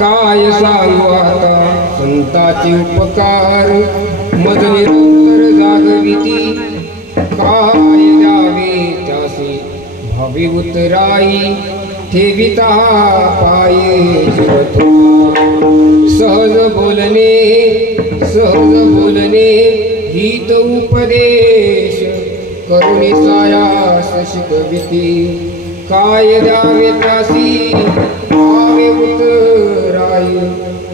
काय सांगू आता संताचे उपकार मज निरंतर जागविती काय द्यावे त्यासे भावी उतराई ठेविता पाये जीवतो सहज बोलणे हित उपदेश करुणी सायास शिकविती काय द्यावे त्यासी भावे उतराई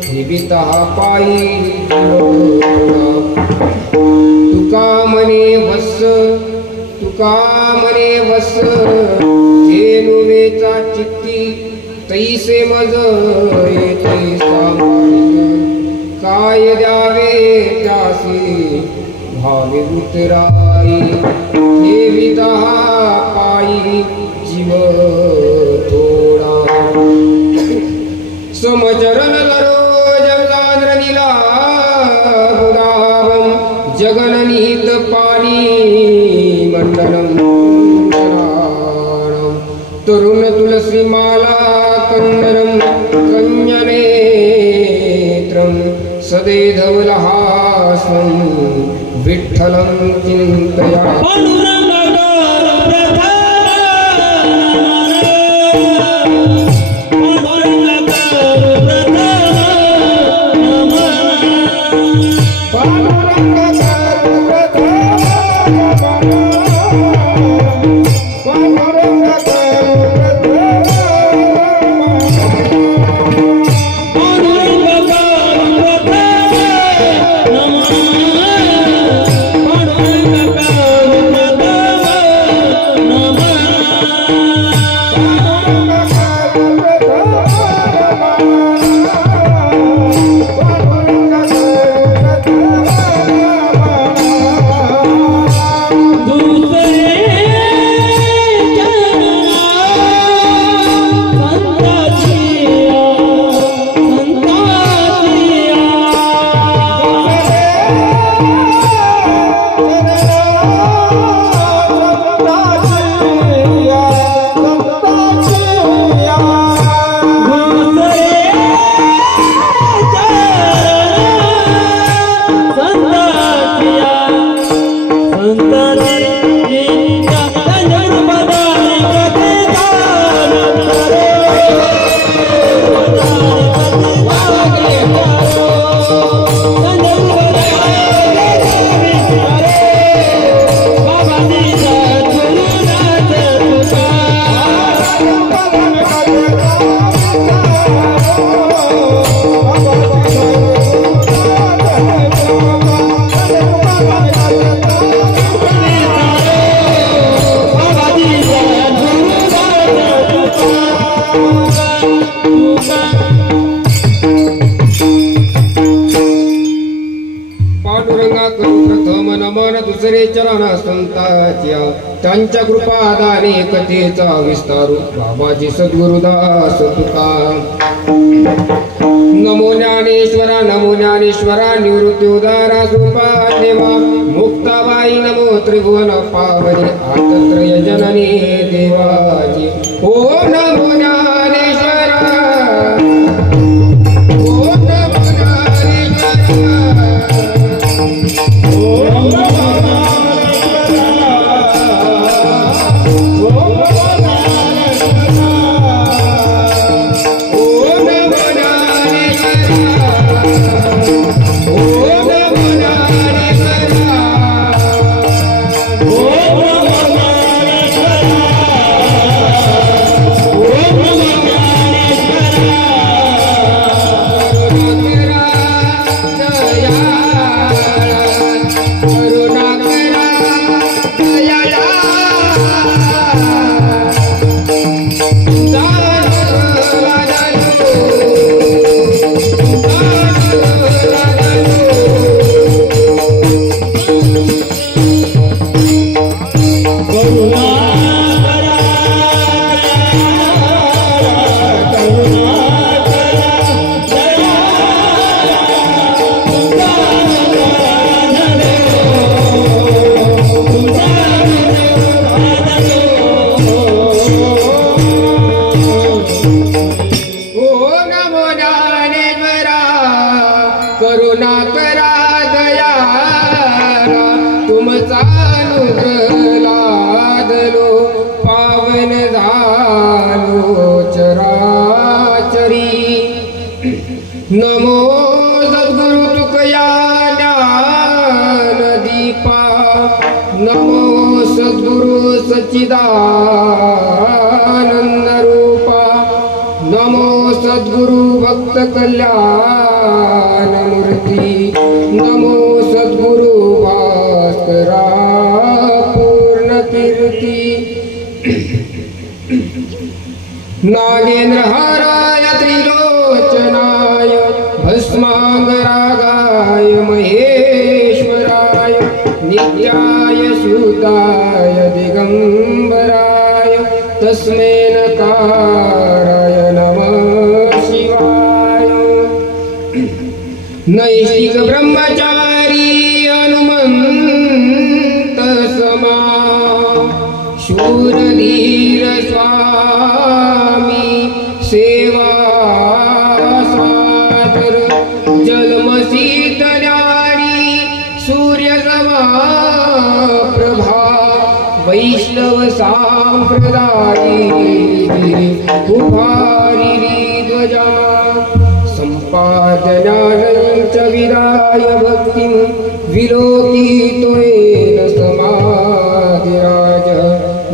ठेविता पायी तुका मने वस जेनुवेचा चित्ती तैसे मज येते सांभाळित काय द्यावे त्यासी भावे उतराई ठेविता पायी जीव थोडा समचरण लरो जगदाद्रनिला बुदावं जगननिहित पाणी मंडलम तरुण तुलसी माला कंदरम कन्यनेत्रम सदे धवलहासं विठ्ठलं चिन्तया दुसरे चरण संताच्या त्यांच्या कृपादाने कथेचा विस्तारू बाबाजी सद्गुरुदास तुका नमो ज्ञानेश्वरा निवृत्ती उदारा कृपा देवा मुक्ताबाई नमो त्रिभुवन पावनी आतत्रय जननी देवाजी ओ नमो ज्ञानेश्वरा ओ नमो ज्ञानेश्वरा करुणा करा दयाळा तुमचा अनुग्रह लादलो पावन झालो चराचरी नमो सद्गुरु तुकया ज्ञान दीपा नमो सद्गुरु सच्चिदानंद रूपा नमो सद्गुरु भक्त कल्याण मूर्ती नमो सद्गुरु भास्करा पूर्ण कीर्ती नागेंद्र हाराय त्रिलोचनाय भस्मांगरागाय महेश्वराय नित्याय शुद्धाय दिगंबराय तस्मै नकाराय नमः शिवाय नैष्ठिक ब्रह्मचारी हनुमंत समा शूरधीर स्वामी सेवा सादर जन्मसिद्ध ज्ञानी सूर्य समा प्रभा वैष्णव सांप्रदायी उभारी ध्वजा संपादनानंच विदाय भक्तिं विलोकितोयेन समाधिराज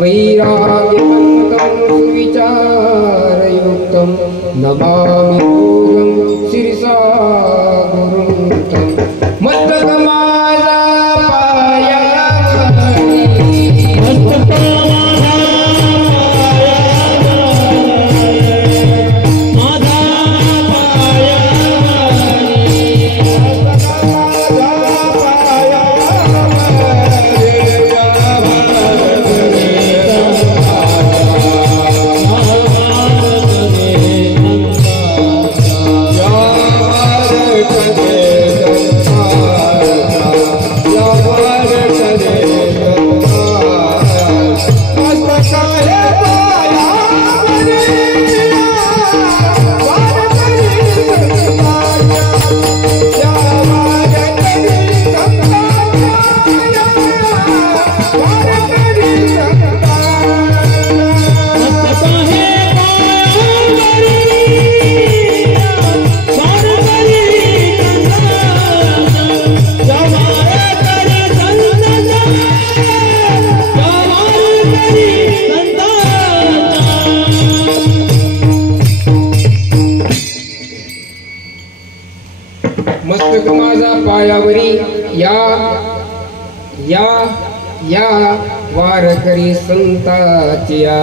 वैराग्यवन्तं सुविचारयुक्तं नमामि गुरुं शिरसा गुरुं तं मस्तकमाला मस्तक माझा पायावरी या वारकरी संताचिया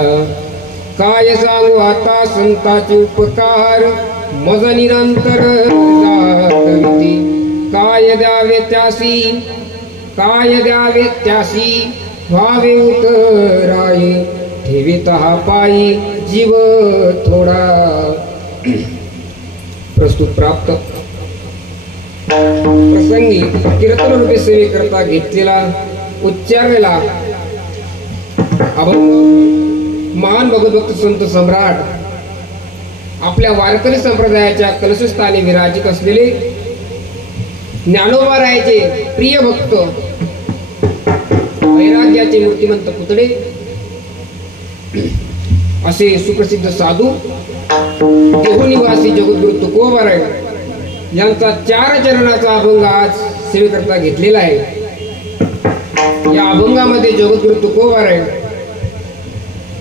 काय सांगू आता संताचे उपकार मज निरंतर जातविती काय द्यावे त्यासी व्हावे उतराई ठेवीत हा पायी जीव थोडा प्रस्तुत प्राप्त प्रसंगी कीर्तन रूपे सेवेकरता घेतलेला उच्चारलेला अभंग महान भगवत संत सम्राट आपल्या वारकरी संप्रदायाच्या कलशस्थानी विराजित असलेले ज्ञानोबारायाचे प्रिय भक्त वैराग्याचे मूर्तिमंत पुतळे असे सुप्रसिद्ध साधू देहनिवासी जगद्गुरु तुकोबाराय यांचा 4 चरणाचा अभंग आज सेवेकरता घेतलेला आहे। या अभंगामध्ये जगद्गुरु तुकोबाराय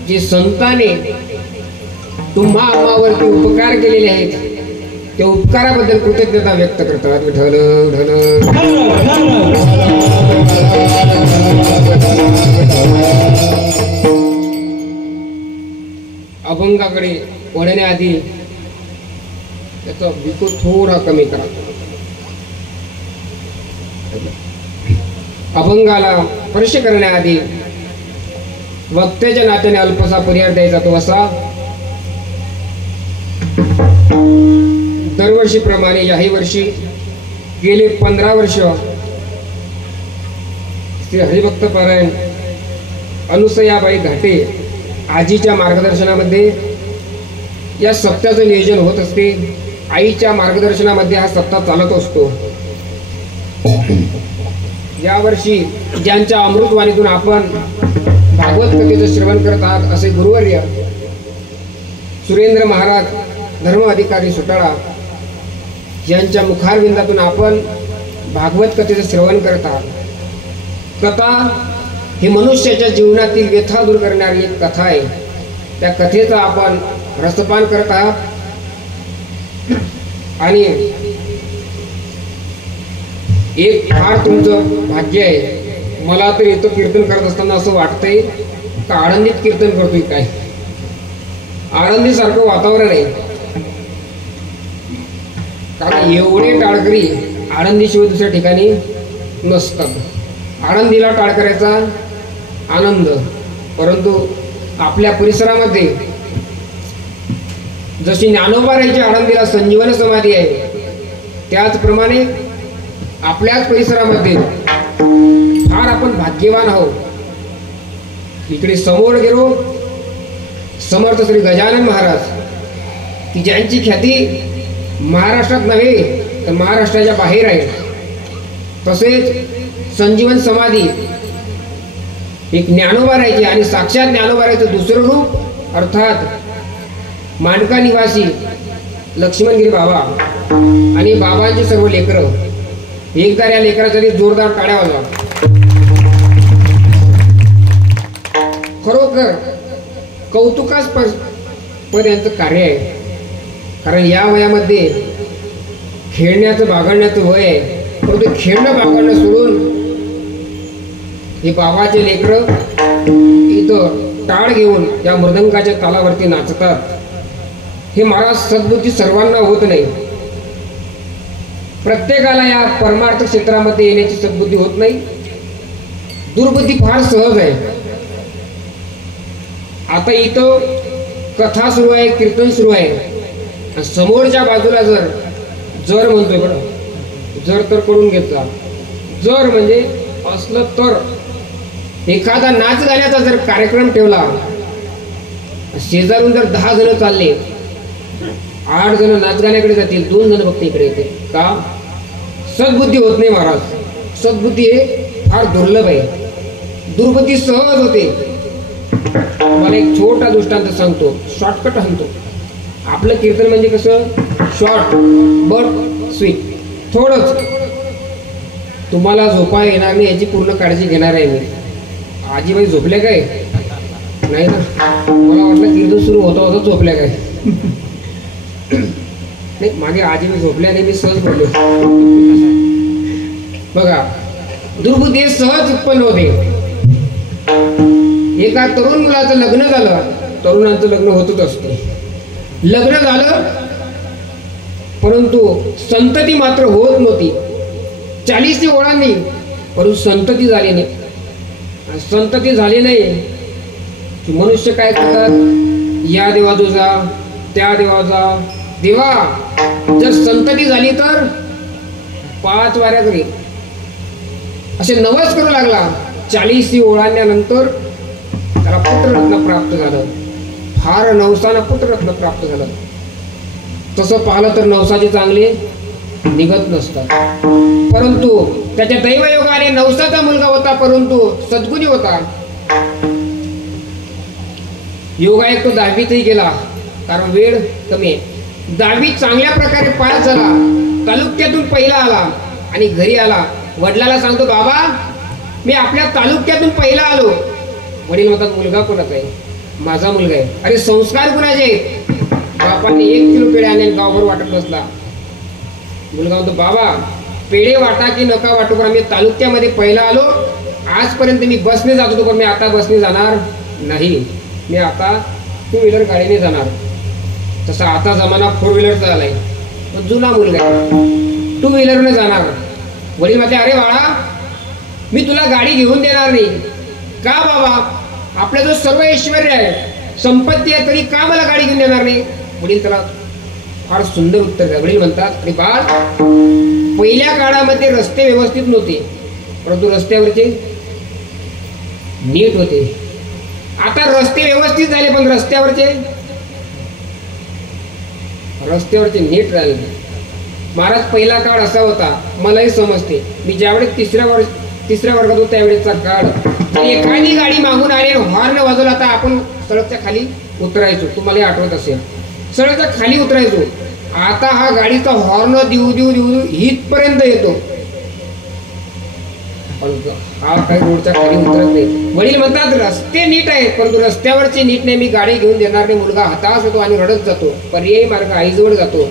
जे संताने तुम्हा आम्हावरती उपकार केलेले आहेत त्या उपकाराबद्दल कृतज्ञता व्यक्त करतात। विठ्ठल विठ्ठल अभंगाकडे वळण्याआधी त्याचा विको थोडा कमी करा। अभंगाला स्पर्श करण्याआधी वक्त्याच्या नात्याने अल्पसा पर्याय द्यायचा तो असा, दरवर्षीप्रमाणे याही वर्षी गेले 15 वर्ष श्री हरिभक्त पारायण अनुसयाबाई घाटे आजीच्या मार्गदर्शनामध्ये या सप्त्याचं नियोजन होत असते। आईच्या मार्गदर्शनामध्ये हा सप्ताह चालत असतो. यावर्षी ज्यांच्या अमृतवाणीतून आपण भागवत कथेचं श्रवण करत आहात असे गुरुवर्य सुरेंद्र महाराज धर्म अधिकारी सुटाळा यांच्या मुखारविंदातून आपण भागवत कथेचं श्रवण करत आहात. कथा ही मनुष्याच्या जीवनातील व्यथा दूर करणारी एक कथा आहे. त्या कथेचा आपण रसपान करत आहात. आणि एक फार तुमचं भाग्य आहे. मला तर इथं कीर्तन करत असताना असं वाटतंय का आळंदीत कीर्तन करतोय काय. आळंदी सारखं वातावरण आहे. कारण एवढे टाळकरी आळंदीशिवाय दुसऱ्या ठिकाणी नसतात. आळंदीला टाळकऱ्याचा आनंद. परंतु आपल्या परिसरामध्ये जशी ज्ञानोबाराईच्या आळंदीला संजीवन समाधी आहे, त्याचप्रमाणे आपल्याच परिसरामध्ये फार आपण भाग्यवान आहोत. इकडे समोर गेलो समर्थ श्री गजानन महाराज की ज्यांची ख्याती महाराष्ट्रात नव्हे तर महाराष्ट्राच्या बाहेर आहे. तसेच संजीवन समाधी एक ज्ञानोबाराईची आणि साक्षात ज्ञानोबाराईचं दुसरं रूप अर्थात मांडका निवासी लक्ष्मणगिरी बाबा आणि बाबांची सर्व लेकरं. एकदा या लेकरासाठी जोरदार टाळ्या वाजवा. खरोखर कौतुकास्पद यांचं कार्य आहे. कारण या वयामध्ये खेळण्याचं बागडण्याचं वय आहे. परंतु खेळणं बागडणं सोडून हे बाबाचे लेकरं इथं टाळ घेऊन या मृदंगाच्या तालावरती नाचतात. हे महाराज सद्बुद्धी सर्वांना होत नाही. प्रत्येकाला या परमार्थ क्षेत्रामध्ये येण्याची सद्बुद्धी होत नाही. दुर्बुद्धी फार सहज आहे. आता इथं कथा सुरू आहे, कीर्तन सुरू आहे. समोरच्या बाजूला जर म्हणतोय बरं, जर तर करून घेतला. जर म्हणजे असलं तर एखादा नाच गाण्याचा जर कार्यक्रम ठेवला, शेजारून जर 10 जण चालले, 8 जण नाच गाण्याकडे जातील, 2 जण फक्त इकडे येतील. का? सद्बुद्धी होत नाही महाराज. सद्बुद्धी हे फार दुर्लभ आहे. दुर्बुद्धी सहज होते. मला एक छोटा दृष्टांत सांगतो, शॉर्टकट सांगतो. आपलं कीर्तन म्हणजे कसं, शॉर्ट बट स्वीट. थोडंच. तुम्हाला झोपा येणार नाही याची पूर्ण काळजी घेणार आहे मी. आजीबाई झोपल्या काय? नाही ना. मला वाटलं कीर्तन सुरू होता झोपल्या काय. नाही, मागे आजीबाई झोपल्या नाही, मी सहज बोललो. बघा, दुर्बुद्धी सहज उत्पन्न होते. एका तरुण मुलाचं लग्न झालं. तरुणांचं लग्न होतच असते. लग्न झालं परंतु संतती मात्र होत नव्हती. 40 ओळांनी परंतु संतती झाली नाही. संतती झाली नाही की मनुष्य काय करतात, या देवाजो जा, त्या देवाजा. देवा जर संतती झाली तर 5 वाऱ्या तरी असे 9च करू लागला. 40 ओळांनंतर त्याला पुत्ररत्न प्राप्त झालं. फार नवसानं पुत्ररत्न प्राप्त झालं. तसं पाहिलं तर नवसाचे चांगले निघत नसतात. परंतु त्याच्या दैवयोगाने नवसाचा मुलगा होता, परंतु सद्गुणी होता. योगायोग तो 10वीतही गेला, कारण वेळ कमी आहे. 10वीत चांगल्या प्रकारे पास झाला. तालुक्यातून पहिला आला आणि घरी आला. वडिलाला सांगतो, बाबा मी आपल्या तालुक्यातून पहिला आलो. वडील म्हणतात, मुलगा कोणाचा आहे? माझा मुलगा आहे. अरे संस्कार कोणाचे आहेत? बापाने 1 किलो पेढे आणले, गावभर वाटत बसला. मुलगा म्हणतो, बाबा पेढे वाटा की नका वाटू, पण मी तालुक्यामध्ये पहिला आलो. आजपर्यंत मी बसने जात होतो, पण मी आता बसने जाणार नाही. मी आता 2 व्हीलर गाडीने जाणार. तसा आता जमाना 4 व्हीलरचा आलाय. जुना मुलगा आहे, 2 व्हीलरने जाणार. वडील म्हणते, अरे बाळा मी तुला गाडी घेऊन देणार नाही. का बाबा? आपल्याजवळ सर्व ऐश्वर्य आहे, संपत्ती आहे, तरी का मला गाडी घेऊन देणार नाही? वडील त्याला फार सुंदर उत्तर द्या. वडील म्हणतात, अरे बाळ पहिल्या काळामध्ये रस्ते व्यवस्थित नव्हते, परंतु रस्त्यावरचे नीट होते. आता रस्ते व्यवस्थित झाले, पण रस्त्यावरचे नीट राहिले नाही. महाराज पहिला काळ असा होता, मलाही समजते, मी ज्यावेळेस तिसऱ्या वर्गात होतो त्यावेळेचा काळ. एखादी गाडी मागून आली हॉर्न वाजवला, आता आपण सडकच्या खाली उतरायचो, तुम्हाला आठवत असेल, सडकच्या खाली उतरायचो. आता हा गाडीचा हॉर्न देऊ देऊ देऊ देऊ इथपर्यंत येतो, हा काही रोडच्या खाली उतरत नाही. वडील म्हणतात रस्ते नीट आहेत, परंतु रस्त्यावरचे नीट नाही, मी गाडी घेऊन देणार नाही. मुलगा हताश होतो आणि रडत जातो. पर्यायी मार्ग आईजवळ जातो.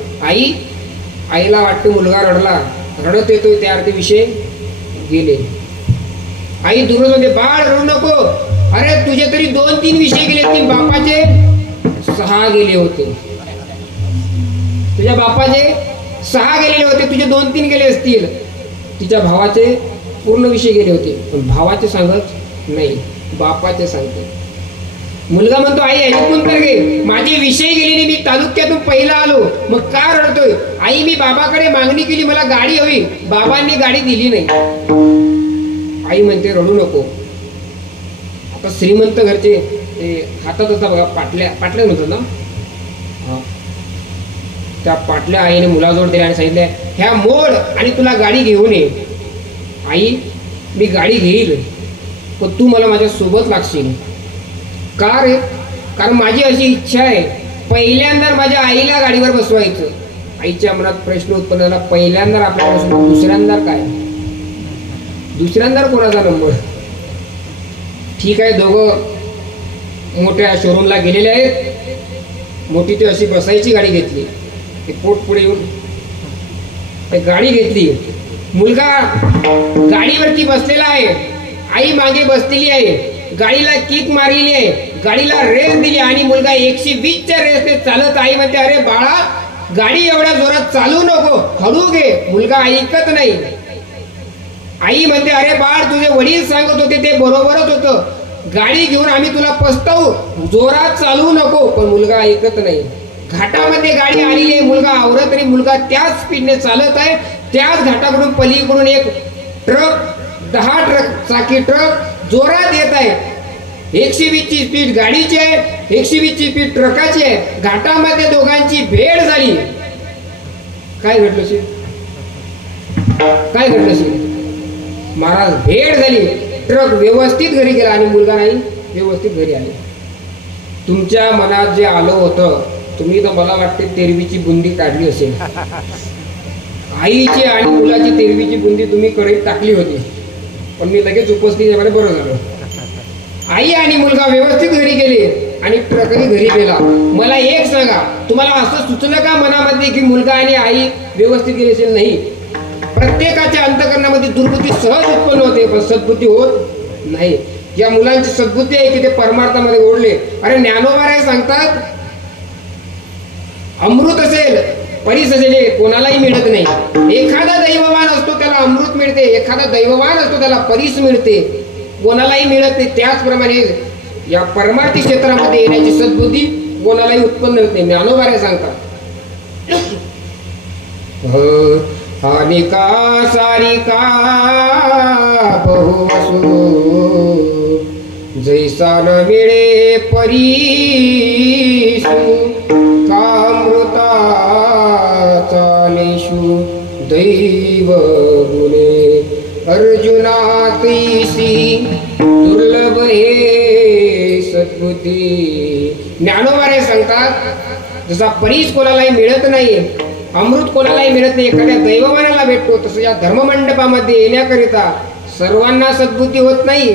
आईला वाटतं मुलगा रडला, रडत येतोय, त्या अर्थी विषय गेले. आई दुरून म्हणते, बाळ रडू नको, अरे तुझे तरी 2-3 विषय गेले, की बापाचे 6 गेले होते. तुझ्या बापाचे 6 गेलेले होते, तुझे 2-3 गेले असतील. तिच्या भावाचे पूर्ण विषय गेले होते, पण भावाचे सांगत नाही, बापाचे सांगते. मुलगा म्हणतो, आई ऐकून तर घे, माझे विषय गेले नाही, मी तालुक्यातून पहिला आलो, मग का रडतोय? आई मी बाबाकडे मागणी केली, मला गाडी हवी, बाबांनी गाडी दिली नाही. आई म्हणते रडू नको. आता श्रीमंत घरचे ते हातात असता बघा, पाटल्या म्हणतात ना, त्या पाटल्या आईने मुलाजवळ दिल्या आणि सांगितल्या, ह्या मोड आणि तुला गाडी घेऊन ये. आई मी गाडी घेईल, पण तू मला माझ्या सोबत लागशील. का रे? कारण माझी अशी इच्छा आहे, पहिल्यांदा माझ्या आईला गाडीवर बसवायचं. आईच्या मनात प्रश्न उत्पन्न झाला, पहिल्यांदा आपल्याला, दुसऱ्यांदा काय? दुसऱ्यांदा कोणाचा नंबर? ठीक आहे, दोघं मोठ्या शोरूमला गेलेले आहेत. मोठी ती अशी बसायची गाडी घेतली, ते पोट पुढे येऊन गाडी घेतली. मुलगा गाडीवरती बसलेला आहे, आई मागे बसलेली आहे, गाडीला किक मारलेली आहे, गाडीला रेस दिली आणि मुलगा 120च्या रेसने चालत. आई म्हणते, अरे बाळा गाडी एवढ्या जोरात चालू नको, हळू घे. मुलगा ऐकत नाही. आई म्हणते, अरे बाळ तुझे वडील सांगत होते ते बरोबरच होतं, गाडी घेऊन आम्ही तुला पस्तावू, जोरात चालवू नको. पण मुलगा ऐकत नाही. घाटामध्ये गाडी आलेली आहे, मुलगा आवरत नाही, मुलगा त्याच स्पीडने चालत आहे. त्याच घाटाकडून पलीकडून एक ट्रक, 10 ट्रक चाकी ट्रक जोरात येत आहे. 120ची स्पीड गाडीची आहे, 120ची स्पीड ट्रकाची आहे. घाटामध्ये दोघांची भेट झाली. काय घडलं असेल? काय घडलं असेल? महाराज भेट झाली, ट्रक व्यवस्थित घरी गेला आणि मुलगा नाही व्यवस्थित घरी आले. तुमच्या मनात जे आलं होतं, तुम्ही तर मला वाटते तेरवीची बुंदी काढली असेल. आईची आणि मुलाची तेरवीची बुंदी तुम्ही कढईत टाकली होती, पण मी लगेच उपस्थित आहे, बरं झालं. आई आणि मुलगा व्यवस्थित घरी गेले आणि ट्रकही घरी गेला. मला एक सांगा, तुम्हाला असं सुचलं का मनामध्ये की मुलगा आणि आई व्यवस्थित गेले असेल? नाही. प्रत्येकाच्या अंतःकरणामध्ये दुर्बुद्धी सहज उत्पन्न होते, पण सद्बुद्धी होत नाही. या मुलांची सद्बुद्धी आहे की ते परमार्थामध्ये ओढले. अरे ज्ञानोबा सांगतात, अमृत असेल, परीस असेल, कोणालाही मिळत नाही. एखादा दैववान असतो त्याला अमृत मिळते, एखादा दैववान असतो त्याला परीस मिळते, कोणालाही मिळत नाही. त्याचप्रमाणे या परमार्थी क्षेत्रामध्ये येण्याची सद्बुद्धी कोणालाही उत्पन्न होत नाही. ज्ञानोबा सांगतात, अनिका सारिका बहुवसु जैसा न मिळे परीसु कामृता चालेषु दैव गुणे अर्जुना तैसी दुर्लभ हे सद्बुद्धी. ज्ञानोबा सांगतात, जसा परीस कोणालाही मिळत नाही, अमृत कोणालाही मिळत नाही, एखाद्या दैववानाला भेटतो, तसं या धर्ममंडपामध्ये येण्याकरिता सर्वांना सद्बुद्धी होत नाही.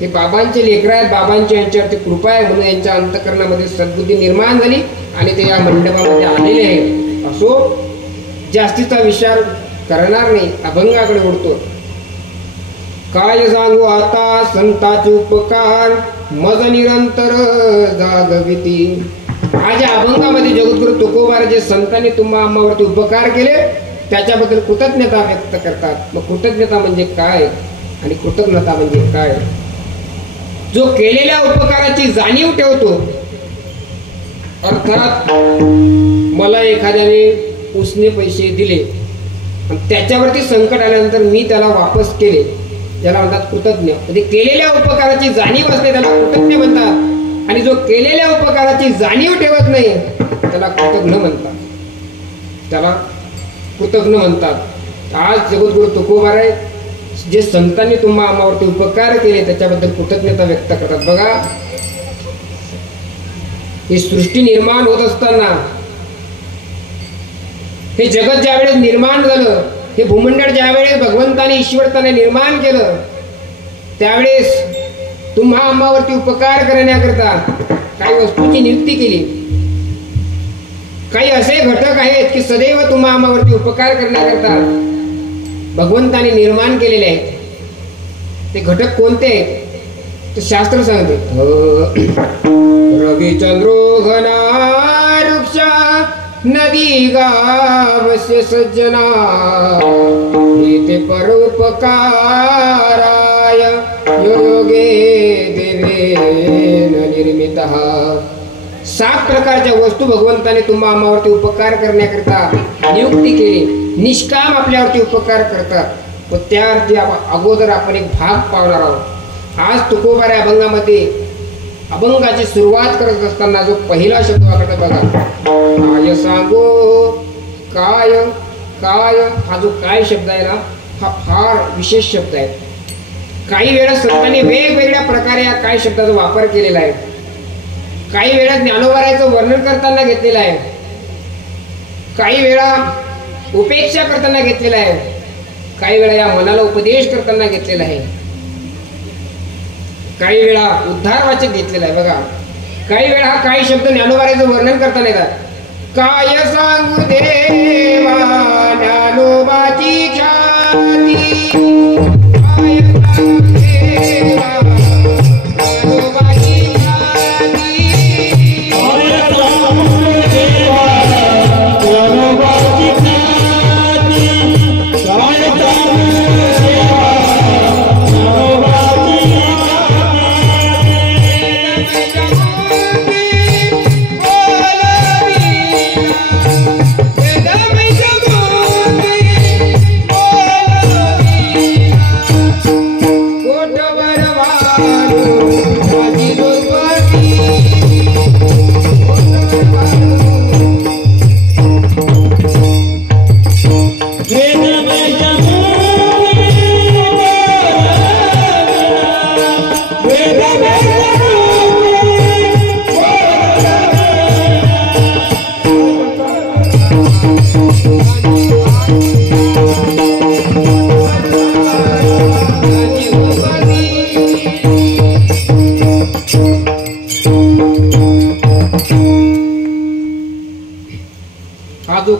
हे बाबांचे लेकरं आहेत, बाबांची यांच्यावरती कृपा आहे, म्हणून यांच्या अंतःकरणामध्ये सद्बुद्धी निर्माण झाली आणि ते या मंडपामध्ये आलेले आहेत. असो, जास्तीचा विचार करणार नाही, अभंगाकडे ओढतो. काय सांगू आता संताचे उपकार, मज निरंतर जागविती. आज या अभंगामध्ये जगद्गुरु तुकोबार जे संतांनी तुम्हा आम्हावरती उपकार केले त्याच्याबद्दल कृतज्ञता व्यक्त करतात. मग कृतज्ञता म्हणजे काय आणि कृतज्ञता म्हणजे काय? जो केलेल्या उपकाराची जाणीव ठेवतो, अर्थात मला एखाद्याने उसने पैसे दिले आणि त्याच्यावरती संकट आल्यानंतर मी त्याला वापस केले, ज्याला म्हणतात कृतज्ञ. म्हणजे केलेल्या उपकाराची जाणीव असते त्याला कृतज्ञ म्हणतात, आणि जो केलेल्या उपकाराची जाणीव ठेवत नाही त्याला कृतज्ञ म्हणतात. त्याला कृतज्ञ म्हणतात. आज जगद्गुरु तुकोबाराय जे संतांनी तुम्हा आम्हावरती उपकार केले त्याच्याबद्दल कृतज्ञता व्यक्त करतात. बघा, ही सृष्टी निर्माण होत असताना, हे जगत ज्यावेळेस निर्माण झालं, हे भूमंडळ ज्यावेळेस भगवंताने ईश्वरताने निर्माण केलं, त्यावेळेस तुम्हा आम्हावरती उपकार करण्याकरता काही वस्तूची नियुक्ती केली. काही असे घटक आहेत की सदैव तुम्हा आम्हावरती उपकार करण्याकरता भगवंताने निर्माण केलेले आहेत. ते घटक कोणते आहेत ते शास्त्र सांगते. रविचंद्रो घना वृक्षा नदी गावस्य सज्जना ते परोपकाराय योगे देवेन निर्मितः. 7 प्रकारच्या वस्तू भगवंताने तुम्हा आम्हावरती उपकार करण्याकरता नियुक्ती केली. निष्काम आपल्यावरती उपकार करतात व त्यावरती अगोदर आपण एक भाग पावणार आहोत. आज तुकोबारा अभंगामध्ये अभंगाची सुरुवात करत असताना जो पहिला शब्द वापरतात बघा, काय सांगो काय काय. हा जो काय शब्द आहे ना, हा फार विशेष शब्द आहे. काही वेळा संतांनी वेगवेगळ्या प्रकारे या काय शब्दाचा वापर केलेला आहे. काही वेळा ज्ञानोबारायचं वर्णन करताना घेतलेलं आहे, काही वेळा उपेक्षा करताना घेतलेला आहे, काही वेळा या मनाला उपदेश करताना घेतलेला आहे, काही वेळा उद्धारवाचक घेतलेला आहे. बघा, काही वेळा हा काही शब्द ज्ञानोबारायचं वर्णन करताना येतात. काय सांगू देवा ज्ञानोबाची ख्याती, काय सांगू देवा ज्ञानोबाची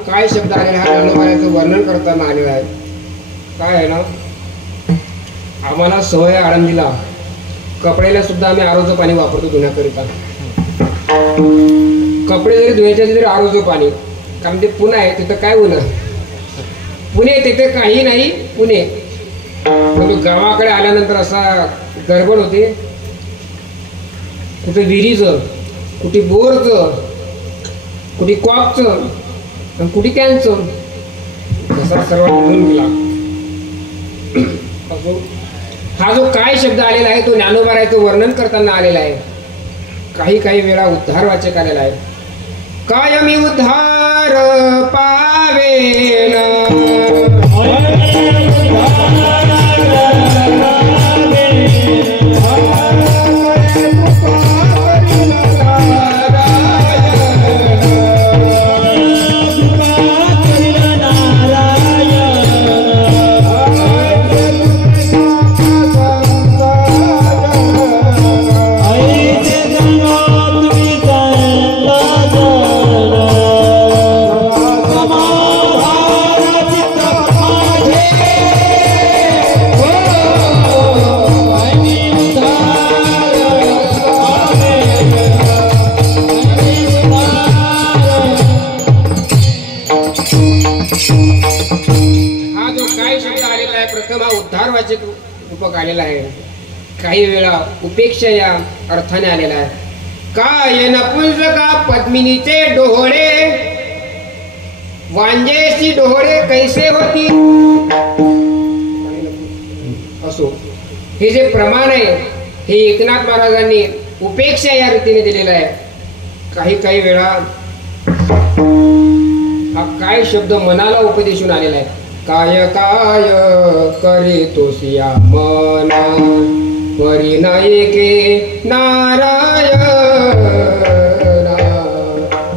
काय शब्द आलेला हा ज्ञानोबारायचं वर्णन करताना आलेला आहे. काय आहे ना, आम्हाला सवय आळंदीला कपड्याला सुद्धा आम्ही आरोचं पाणी वापरतो धुण्याकरिता. कपडे जरी धुण्याच्या तरी आरोचं पाणी, कारण ते पुणे आहे तिथं काय होणार, पुणे तिथे काही नाही पुणे. पण गावाकडे आल्यानंतर असा गडबड होते, कुठे विहिरीचं, कुठे बोरचं, कुठे कॉकचं, कुठे कॅनचं, कसा सर्व मिळून गेला. हा जो काय शब्द आलेला आहे तो ज्ञानोबारायचं वर्णन करताना आलेला आहे. काही काही वेळा उद्धारवाचक आलेला आहे. काय मी उद्धार पावेन, रूपक आलेला आहे. काही वेळा उपेक्षा या अर्थाने आलेला आहे. काय नपुंसका पद्मिनीचे डोळे, वांजेसी डोळे कैसे होती. असो, हे जे प्रमाण आहे हे एकनाथ महाराजांनी उपेक्षा या रीतीने दिलेलं आहे. काही काही वेळा हा काय शब्द मनाला उपदेशून आलेला आहे. काय काय करे तोसिया मन परिणायके नारायण.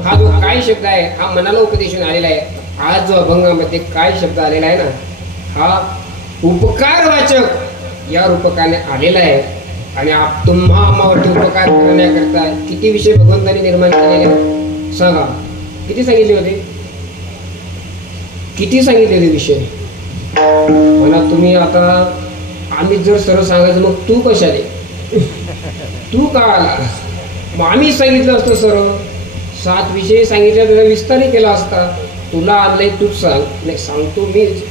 हा जो काय शब्द आहे हा मनाला उपदेशून आलेला आहे. आज जो अभंगामध्ये काय शब्द आलेला आहे ना हा उपकारवाचक या रूपकाने आलेला आहे. आणि तुम्हा आम्हावरती उपकार करण्याकरता किती विषय भगवंतांनी निर्माण केलेले सांगा. किती सांगितले होते, किती सांगितलेले विषय मला तुम्ही. आता आम्ही जर सरळ सांगायचं मग तू कशाले, तू का आला. मग आम्ही सांगितलं असतं सरळ 7 विषय सांगितले त्याचा विस्तारही केला असता. तुला आणलंय तूच सांग. नाही सांगतो मीच,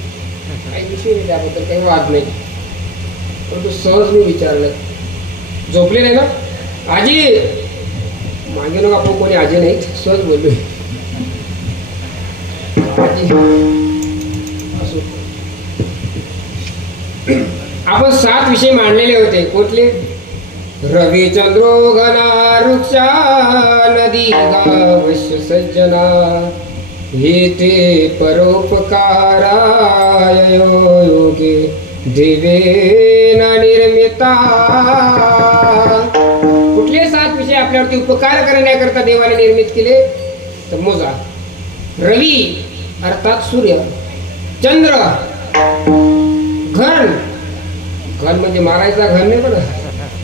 काही विषय नाही त्याबद्दल काही वाद नाही. परंतु सहज मी विचारलं. झोपले नाही ना आजी, मागे नको आपण कोणी आजी नाही, सहज बोललो आजी. असो आपण 7 विषय मांडलेले होते. कुठले? रविचंद्रो घना वृक्षा नदी गावश्य सज्जना हे ते परोपकाराय योगे देवेन निर्मिता. कुठले 7 विषय आपल्यावरती उपकार करण्याकरता देवाने निर्मित केले तर मोजा. रवी अर्थात सूर्य, चंद्र, घन, घन म्हणजे मारायचा घन नाही पण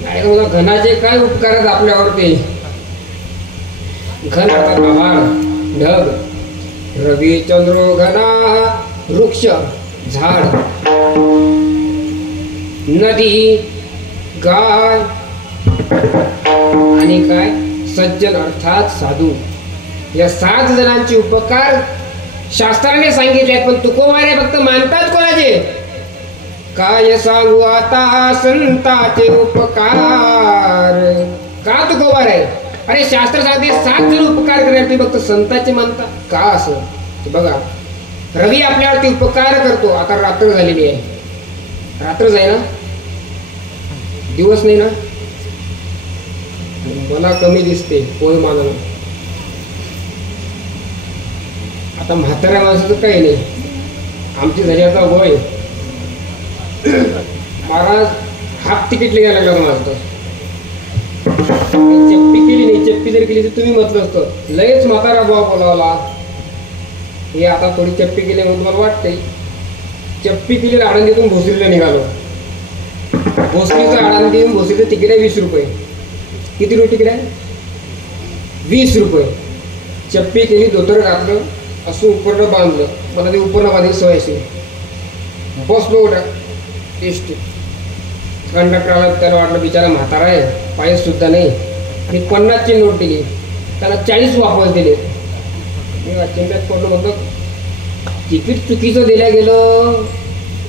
नाही, घनाचे काय उपकार आहेत आपल्यावरती. घन अर्थात आभाळ, ढग. रवी चंद्रो घना वृक्ष झाड, नदी गाय आणि काय सज्जन अर्थात साधू. या 7 जणांचे उपकार शास्त्राने सांगितले आहेत. पण तुकोबारे फक्त मानतात कोणाचे? काय सांगू आता संताचे उपकार. का तुकोबारे? अरे शास्त्र सांगते 7 जण उपकार करण्यासाठी फक्त संतांचे मानता का असं. बघा रवी आपल्यावरती उपकार करतो. आता रात्र झालेली आहे, रात्रच आहे ना, दिवस नाही ना. मला कमी दिसते पोहे मानानं. आता म्हाताऱ्या माणसाचं काही नाही, आमची झाली आता वय. महाराज हाफ तिकीट लिहायला लागला माझं. चप्पी केली नाही, चप्पी जरी केली तर तुम्ही म्हटलं असतं लयच म्हातारा भाव बोलावला. हे आता थोडी चप्पी केली म्हणून तुम्हाला वाटतंय. चप्पी केली आळंदीतून भोसरीला निघालो. भोसरीचं आळंदीतून भोसरीचं तिकीट आहे 20 रुपये. किती रुपये तिकीट आहे? 20 रुपये. चप्पी केली, धोतर घातलं, असं उपरणं बांधलं. मला ते उपरणं बांधायची सवय असेल. बसलो उड्या टेस्ट. कंडक्टरला त्याला वाटलं बिचारा म्हातारा आहे, पायच सुद्धा नाही. मी 50ची नोट दिली, त्याला 40 वापस दिले. मी चिंतेत पडलो. म्हटलं तिकीट चुकीचं दिल्या गेलं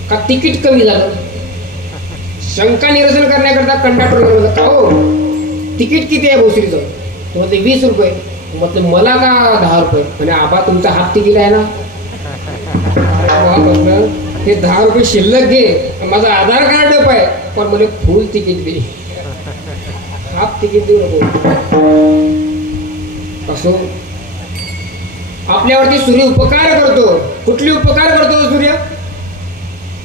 का तिकीट कमी झालं. शंका निरसन करण्याकरता कंडक्टर म्हटलं का हो तिकीट किती आहे भोसरीचं? म्हटलं 20 रुपये. म्हटलं मला का 10 रुपये? म्हणजे आबा तुमचा हाफ तिकीट आहे ना. हे 10 रुपये शिल्लक घे, माझं आधार कार्ड आहे पण मला फुल तिकीट दे, हाफ तिकीट देऊ नको. असो आपल्यावरती सूर्य उपकार करतो. कुठले उपकार करतो सूर्य?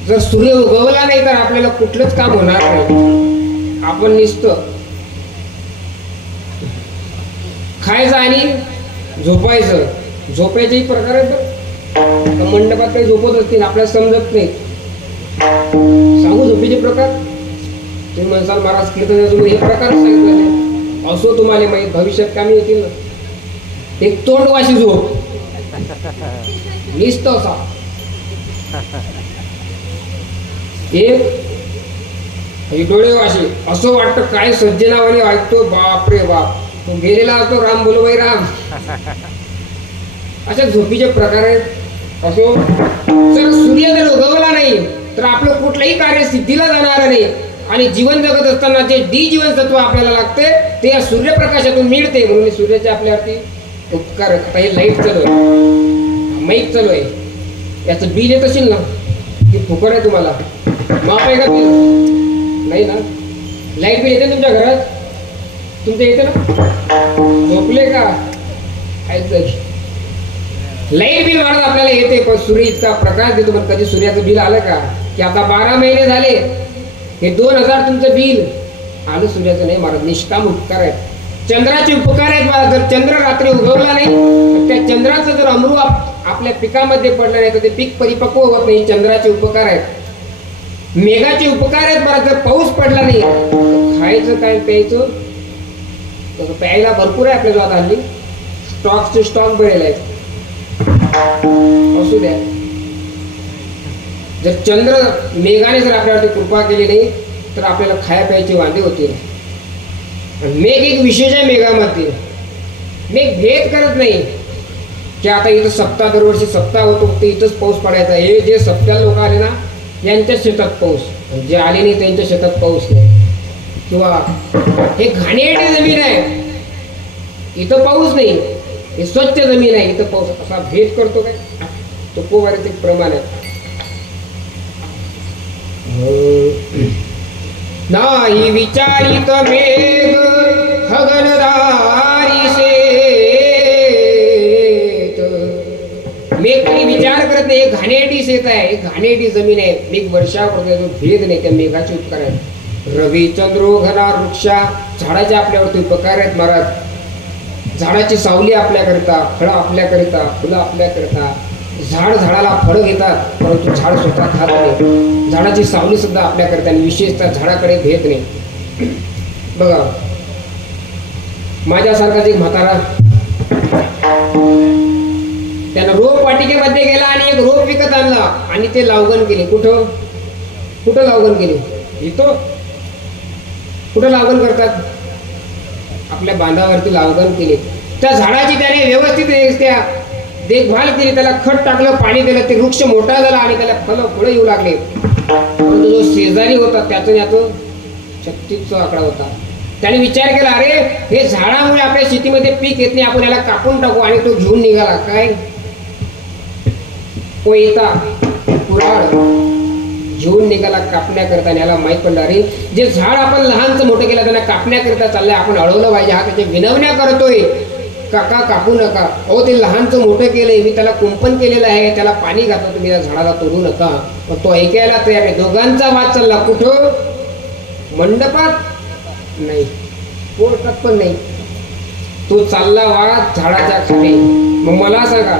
जर सूर्य उगवला नाही तर आपल्याला कुठलंच काम होणार नाही. आपण नुसतं खायचं आणि झोपायचं. झोपायचेही प्रकार आहेत. मंडपात काही झोपत असतील आपल्याला समजत नाही. सांगू झोपेचे प्रकार? तुम्ही म्हणसाल महाराज कीर्तन तुम्ही हे प्रकार सांगितले. असो तुम्हाला माहीत भविष्यात कामी येतील ना. एक तोंडवाशी झोप निस्त असा. एक डोळे वाशी. असं वाटतं काय सज्जनावाने ऐकतो. बापरे बाप, तो गेलेला असतो राम बोलो बाई राम. अशा झोपीचे प्रकार आहेत. असो जर सूर्य जर उगवला नाही तर आपलं कुठलंही कार्य सिद्धीला जाणार नाही. आणि जीवन जगत असताना जे डी जीवनसत्व आपल्याला लागते ते या सूर्यप्रकाशातून मिळते. म्हणून सूर्याचे आपल्यावरती उपकार. आता हे लाईट चालू आहे, माईक चालू आहे, याचं बिल येत असेल ना की फुकट आहे तुम्हाला? माफ आहे का बिल? नाही ना. लाईट बिल येते तुमच्या घरात? तुमचं येते ना? झोपले का? लाईट बिल वाढत आपल्याला येते, पण सूर्य इतका प्रकाश देतो. पण कधी सूर्याचं बिल आलं का? की आता 12 महिने झाले, हे 2000 तुमचं बिल आलं सूर्याचं नाही महाराज. निष्काम उपकार आहेत, चंद्राचे उपकार आहेत महाराज. जर चंद्र रात्री उगवला नाही तर त्या चंद्राचं जर अमृत आपल्या पिकामध्ये पडलं नाही तर ते पीक परिपक्व होत नाही. चंद्राचे उपकार आहेत. मेघाचे उपकार आहेत महाराज. जर पाऊस पडला नाही तर खायचं काय प्यायचं? तसं प्यायला भरपूर आहे आपल्या जवळ हल्ली, स्टॉकचे स्टॉक बरेल आहेत. असू द्या, जर चंद्र मेघाने जर आपल्यावरती कृपा केली नाही तर आपल्याला खाया प्यायचे वांदे होतील. मेघ एक विशेष आहे मेघामध्ये. मेघ भेद करत नाही की आता इथं सप्ताह दरवर्षी सप्ताह होतो ते इथंच पाऊस पडायचा. हे जे सप्ताह लोक आले ना यांच्या शेतात पाऊस, जे आले नाही त्यांच्या शेतात पाऊस नाही. किंवा हे घाणेरडी जमीन आहे इथं पाऊस नाही, हे स्वच्छ जमीन आहे इथं पाऊस, असा भेद करतो काय? तो पोवारीचे प्रमाण आहे. नाही विचारित मेघ हगनदारी शेत. मेघ काही विचार करत नाही. हे घाणेरडी शेत आहे, हे घाणेरडी जमीन आहे. मेघ वर्षा पडतो, जो भेद नाही. त्या मेघाचे उपकार आहेत. रवी चंद्रो घना वृक्षा, झाडाचे आपल्यावरती उपकार आहेत महाराज. झाडाची सावली आपल्याकरिता, फळं आपल्याकरिता, फुलं आपल्याकरिता. झाड झाडाला फळं घेतात परंतु झाड स्वतः खात नाही. झाडाची सावली सुद्धा आपल्याकरिता आणि विशेषतः झाडाकडे भेद नाही. बघा माझ्यासारखाच एक म्हातारा त्यानं रोप वाटिकेमध्ये गेला आणि एक रोप विकत आणला आणि ते लावगण केले. कुठं कुठं लावगण केली? इथं कुठं लावगण करतात? आपल्या बांधावरती लावगण केले. त्या झाडाची त्याने व्यवस्थित त्या देखभाल केली, त्याला खत टाकलं, पाणी दिलं, ते वृक्ष मोठा झाला आणि त्याला फळं फळं येऊ लागले. परंतु जो शेजारी होता त्याचं याचं 36चा आकडा होता. त्याने विचार केला, अरे हे झाडामुळे आपल्या शेतीमध्ये पीक येत नाही, आपण याला कापून टाकू. आणि तो घेऊन निघाला काय? कोयता कुऱ्हाड घेऊन निघाला कापण्याकरता. आणि याला माहित पडलं, अरे जे झाड आपण लहानचं मोठं केलं त्यांना कापण्याकरता चाललंय, आपण अडवलं पाहिजे. हा त्याच्या विनवण्या करतोय, काका कापू नका. अहो ते लहानचं मोठं केलंय, मी त्याला कुंपण केलेलं आहे, त्याला पाणी घातलं, तुम्ही त्या झाडाला तोडू नका. पण तो ऐकायला तयार नाही. दोघांचा वाद चालला. कुठं? मंडपात नाही, कोर्टात पण नाही. तो चालला वाद झाडाच्या खाली. मग मला सांगा,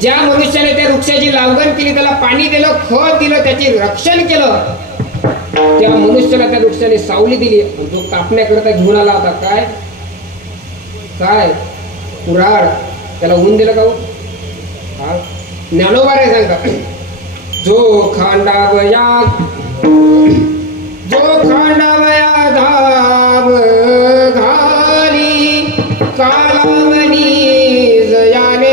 ज्या मनुष्याने त्या वृक्षाची लावगण केली, त्याला पाणी दिलं, खत दिलं, त्याचे रक्षण केलं, त्या मनुष्याला त्या वृक्षाने सावली दिली. जो कापण्याकरता घेऊन आला होता काय काय कुऱ्हाड, त्याला ऊन दिलं का? ज्ञानोबा रे सांगता, जो खांडावया धाम घाली, कालावनी जयाने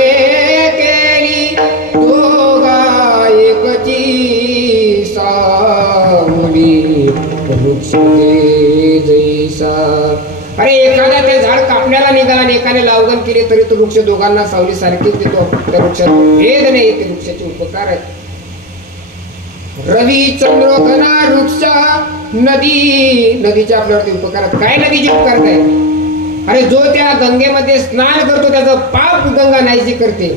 केली, दोघा एकची सावली, वृक्ष जैसा. अरे एखाद्या ते झाड कापण्याला निघाला आणि एकाने लावगण केली तरी तो वृक्ष दोघांना सावली सारखीच देतो. त्या वृक्षात भेद नाही. ते वृक्षाचे उपकार आहेत. रवी चंद्र घना वृक्ष, नदीचे आपल्यावरती उपकार आहेत. काय नदीचे उपकार आहेत? अरे जो त्या गंगेमध्ये स्नान करतो त्याचं पाप गंगा नाहीशी करते.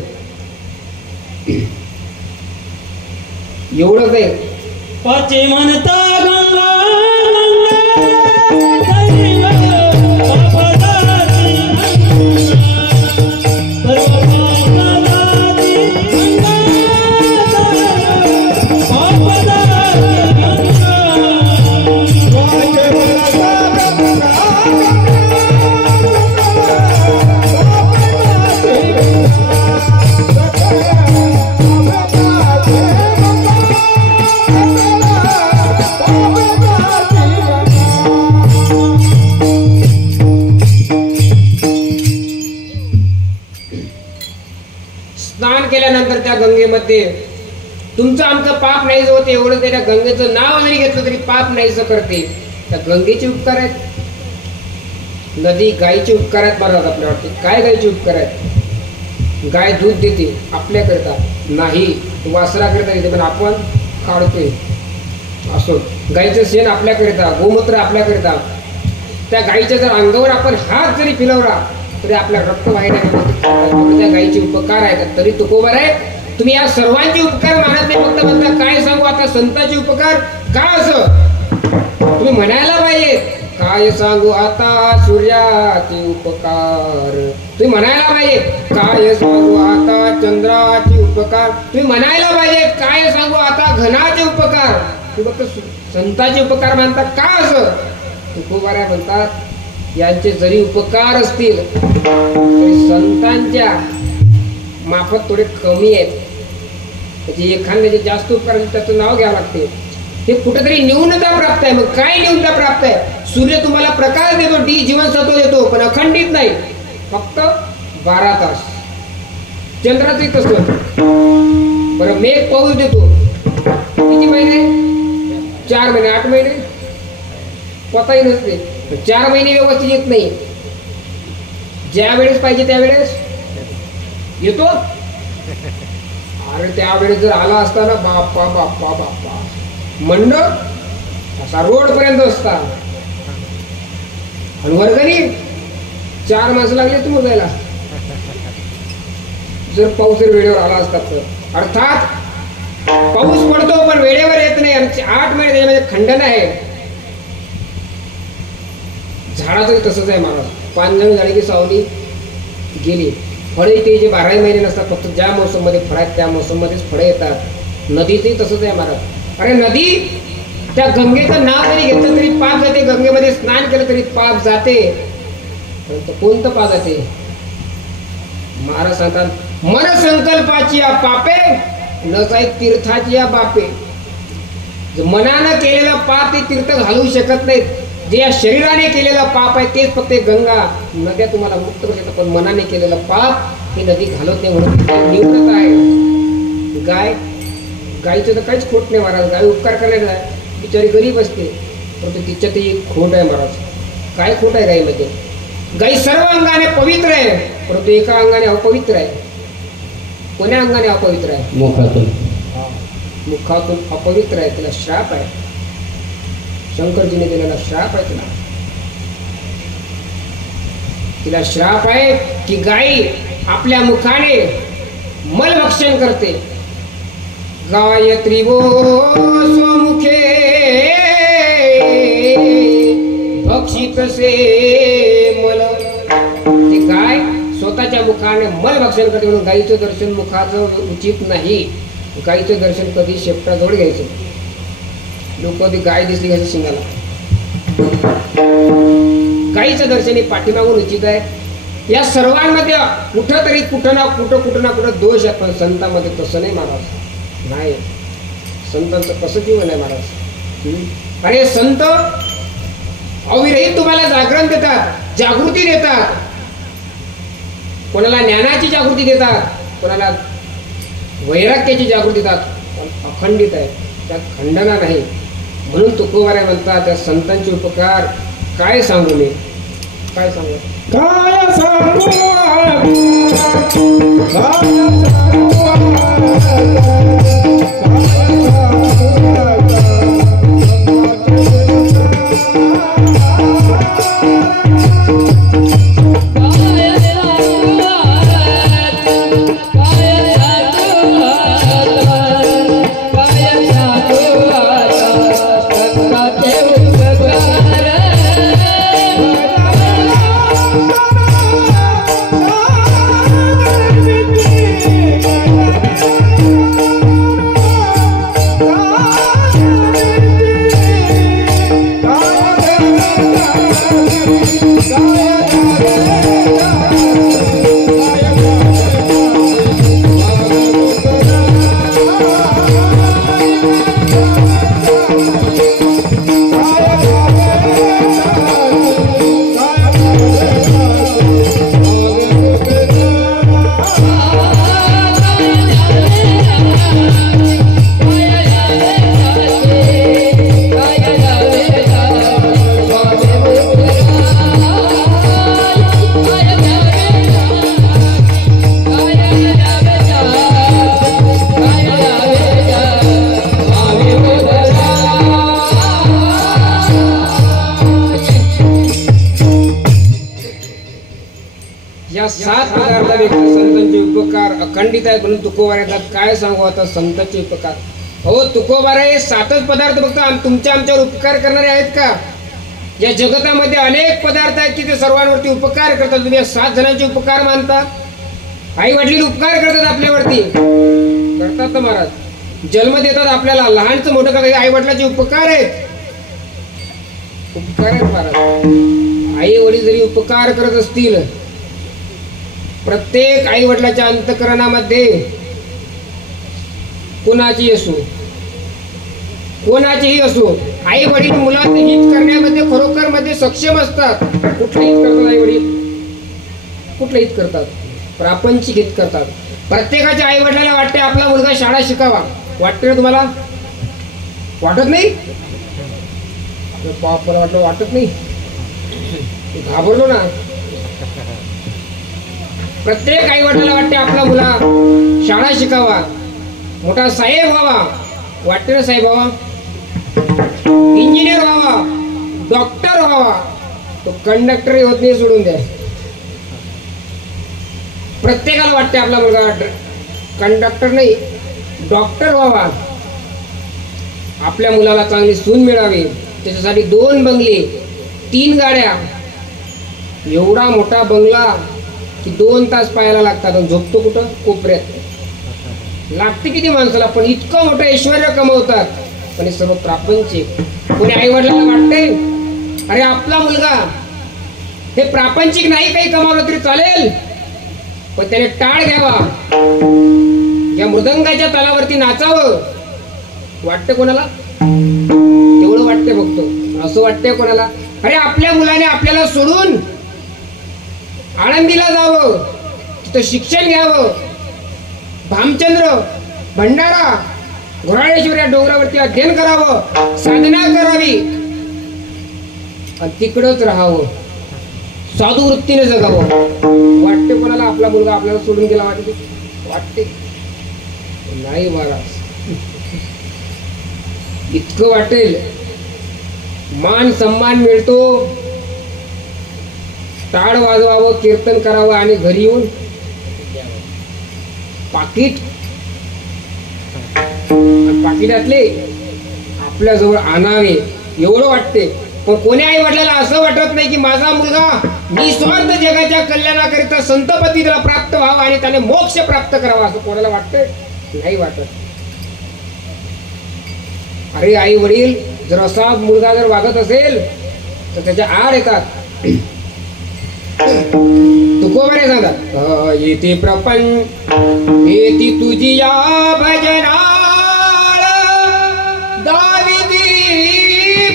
एवढंच आहे. पाचे म्हणता गंगा स्नान केल्यानंतर त्या गंगेमध्ये तुमचं आमचं पाप नाही होत. एवढं त्या गंगेचं नाव जरी घेतलं तरी पाप नाहीसं करते. त्या गंगेचे उपकार आहेत. नदी गायीचे उपकार आहेत महाराज आपल्यावरती. काय गायीचे उपकार आहेत? गाय दूध देते आपल्याकरता नाही, वासराकरता देते, पण आपण काढतोय. असो, गायीचं शेण आपल्याकरिता, गोमूत्र आपल्याकरिता. त्या गायीच्या जर अंगावर आपण हात जरी फिरवला तरी आपल्या रक्तवाहिन्या त्या गायीचे उपकार आहेत. तरी तुकोबर आहे, तुम्ही या सर्वांचे उपकार मानत नाही, फक्त म्हणता काय सांगू आता संतांचे उपकार. का असं तुम्ही म्हणायला पाहिजे, काय सांगू आता सूर्याचे उपकार. तुम्ही म्हणायला पाहिजे, काय सांगू आता चंद्राचे उपकार. तुम्ही म्हणायला पाहिजे, काय सांगू आता घनाचे उपकार. तुम्ही फक्त संतांचे उपकार मानतात. का असं तुकोबाऱ्या म्हणतात, यांचे जरी उपकार असतील तरी संतांच्या माफत थोडे कमी आहेत. त्याचे एखाद्याचे जास्त उपकार असतील त्याचं नाव घ्यावं लागते. हे कुठेतरी न्यूनता प्राप्त आहे. मग काय न्यूनता प्राप्त आहे? सूर्य तुम्हाला प्रकाश देतो, डी जीवनसत्व देतो, पण अखंडित नाही, फक्त 12 तास. चंद्राचंही तसं. बरं, मेघ पाऊस देतो किती महिने? 4 महिने. 8 महिने पताही नसते. 4 महिने व्यवस्थित येत नाही. ज्या वेळेस पाहिजे त्यावेळेस येतो. अरे त्यावेळेस जर आला असता ना, बाप्पा बाप्पा बाप्पा, मंड असा रोड पर्यंत असता. आणि वर्गणी 4 माणसं लागले तुम्ही जायला, जर पाऊस जर वेळेवर आला असता तर. अर्थात पाऊस पडतो पण वेळेवर येत नाही. 8 महिने त्याच्यामध्ये खंडन आहे. झाडाचंही तसंच आहे महाराज. 5 जण झाली की सावली गेली. फळे ते जे 12 महिने नसतात, फक्त ज्या मोसम मध्ये फळ आहेत त्या मोसम मध्येच फळे येतात. नदीचंही तसंच आहे महाराज. अरे नदी त्या गंगेचं नाव जरी घेतलं तरी पाप जाते, गंगेमध्ये स्नान केलं तरी पाप जाते. परंतु कोणतं पाप जाते? महाराज सांगतात, मन संकल्पाची या पापे न जाई तीर्थाची या बापे. मनानं केलेलं पाप ते तीर्थ घालवू शकत नाहीत. जे या शरीराने केलेलं पाप आहे तेच फक्त गंगा नद्या तुम्हाला मुक्त करू शकतात, पण मनाने केलेलं पाप ही नदी घालत नाही. म्हणून न्यूनता आहे. गायीचं तर काहीच खोट नाही महाराज. गाय उपकार करायला बिचारी गरीब असते, परंतु तिच्यातही एक खोट आहे महाराज. काय खोट आहे गायीमध्ये? गाई सर्व अंगाने पवित्र आहे, परंतु एका अंगाने अपवित्र आहे. कोण्या अंगाने अपवित्र आहे? मुखातून. मुखातून अपवित्र आहे. तिला श्राप आहे. शंकरजीने दिलेला श्राप आहे तिला श्राप आहे की गाई आपल्या मुखाने मलभक्षण करते. गायत्री वो स्वमुखे भक्षित से मल. ती गाय स्वतःच्या मुखाने मल भक्षण करते, म्हणून गायीचं दर्शन मुखाचं उचित नाही. गायीचं दर्शन कधी शेपटाजवळ घ्यायचं. लोक ती गाय दिसली घ्यायचं शिंगाला. गायीचं दर्शन हे पाठीमागून उचित आहे. या सर्वांमध्ये कुठं ना कुठं दोष आहे, पण संतांमध्ये तसं नाही महाराज. नाही, संतांचं कसं जीवन आहे महाराज. अरे संत अविरहित तुम्हाला जागरण देतात, जागृती देतात. कोणाला ज्ञानाची जागृती देतात, कोणाला वैराग्याची जागृती देतात, पण अखंडित आहे, त्यात खंडना नाही. म्हणून तुकोबाऱ्या म्हणतात, त्या संतांचे उपकार काय सांगू मी, काय सांगू, काय सांगू, अखंडित आहेत म्हणून तुकोबार येतात. काय सांगू आता संतांचे उपकार. हो तुकोबार हे 7च पदार्थ फक्त तुमच्या आमच्यावर उपकार करणारे आहेत का? या जगतामध्ये अनेक पदार्थ आहेत की ते सर्वांवरती उपकार करतात. तुम्ही या 7 जणांचे उपकार मानता. आई वडील उपकार करतात आपल्यावरती, करतात तर महाराज. जन्म देतात आपल्याला, लहानचं मोठं करतात. आई वडिलांचे उपकार आहेत, उपकार आहेत महाराज. आई वडील जरी उपकार करत असतील, प्रत्येक आई वडिलांच्या अंतःकरणामध्ये कोणाची असो, कोणाचीही असो, आई वडील मुलांचे हित करण्यामध्ये खरोखर मध्ये सक्षम असतात. कुठलं हित करतात आई वडील? कुठलं हित करतात? प्रापंचिक हित करतात. प्रत्येकाच्या आई वडिलांना वाटते आपला मुलगा शाळा शिकावा. वाटते ना तुम्हाला? वाटत नाही? बापाला वाटलं वाटत नाही, घाबरलो ना. प्रत्येक आई वडिलांना वाटते आपला मुला शाळा शिकावा, मोठा साहेब व्हावा. वाटते ना साहेब व्हावा, इंजिनियर व्हावा, डॉक्टर व्हावा. तो कंडक्टर होत नाही, सोडून द्या. प्रत्येकाला वाटते आपला मुलगा कंडक्टर नाही डॉक्टर व्हावा. आपल्या मुलाला चांगली सून मिळावी, त्याच्यासाठी 2 बंगले 3 गाड्या. एवढा मोठा बंगला की 2 तास पाहायला लागतात. झोपतो कुठं? कोपऱ्यात. लागते किती माणसाला, पण इतकं मोठं ऐश्वर्य कमवतात. पण हे सर्व प्रापंचिक. कोणी आई वडिलांना वाटते अरे आपला मुलगा हे प्रापंचिक नाही काही कमावलं तरी चालेल, पण त्याने टाळ घ्यावा, या मृदंगाच्या तालावरती नाचावं. वाटतं कोणाला? तेवढं वाटते बघतो. असं वाटतंय कोणाला अरे आपल्या मुलाने आपल्याला सोडून आळंदीला जावं, तिथं शिक्षण घ्यावं, भामचंद्र, भंडारा, घोराळेश्वर या डोंगरावरती अध्ययन करावं, साधना करावी आणि तिकडच राहावं, साधू वृत्तीने जगावं. वाटते कोणाला आपला मुलगा आपल्याला सोडून गेला? वाटते? वाटते नाही महाराज. इतकं वाटेल मान सन्मान मिळतो, टाळ वाजवावं, कीर्तन करावं आणि घरी येऊन पाकिट पाकिटातले आपल्या जवळ आणावे एवढं वाटते. पण कोणी आई वडिलांना असं वाटत नाही की माझा मुलगा निस्वार्थ जगाच्या कल्याणाकरिता संतपती त्याला प्राप्त व्हावा आणि त्याने मोक्ष प्राप्त करावा. असं कोणाला वाटतंय? नाही वाटत. अरे आई वडील जर असा मुलगा जर वागत असेल तर त्याच्या आड येतात. तुकोबारे सांगतात येते प्रपंच येती तुझी या भजनाळ दाविदी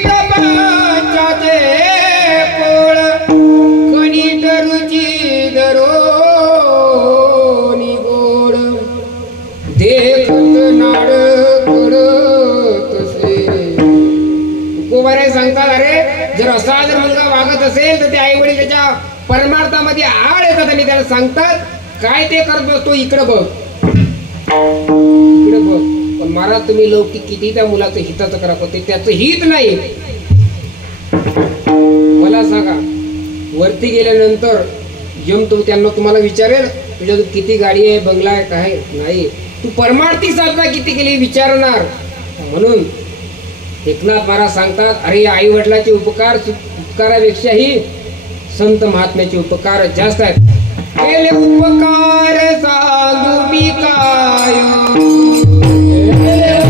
प्रपंचाचे पोळ कणी करुची दरोनी गोड देखत नाड कडतसे. तुकोबारे सांगतात अरे जर असा जर मुलगा वागत असेल तर ते आई वडील त्याच्या परमार्थामध्ये आड येतात आणि त्याला सांगतात काय ते करत बसतो, इकडे बघ, इकडे बघ. पण महाराज तुम्ही लौकिक किती त्या मुलाचं हिताचं करा, पण ते त्याचं हित नाही. मला सांगा वरती गेल्यानंतर जमतो त्यांना तुम्हाला विचारेल तुझ्या किती गाडी आहे, बंगला आहे, काय नाही. तू परमार्थी साधना किती केली विचारणार. म्हणून एकनाथ महाराज सांगतात अरे आई वडिलांचे उपकारापेक्षाही संत महात्म्याचे उपकार जास्त आहेत. केले उपकार सांगू मी काय, अभय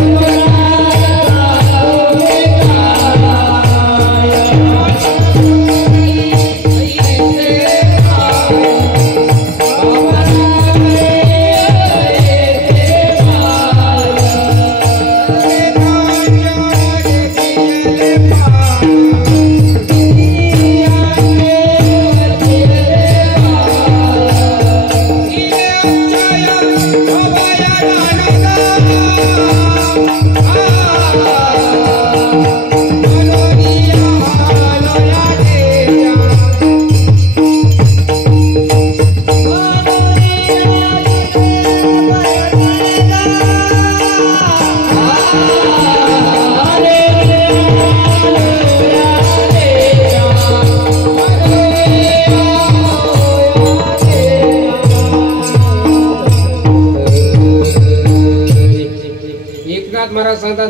एकनाथ महाराज सांगतात,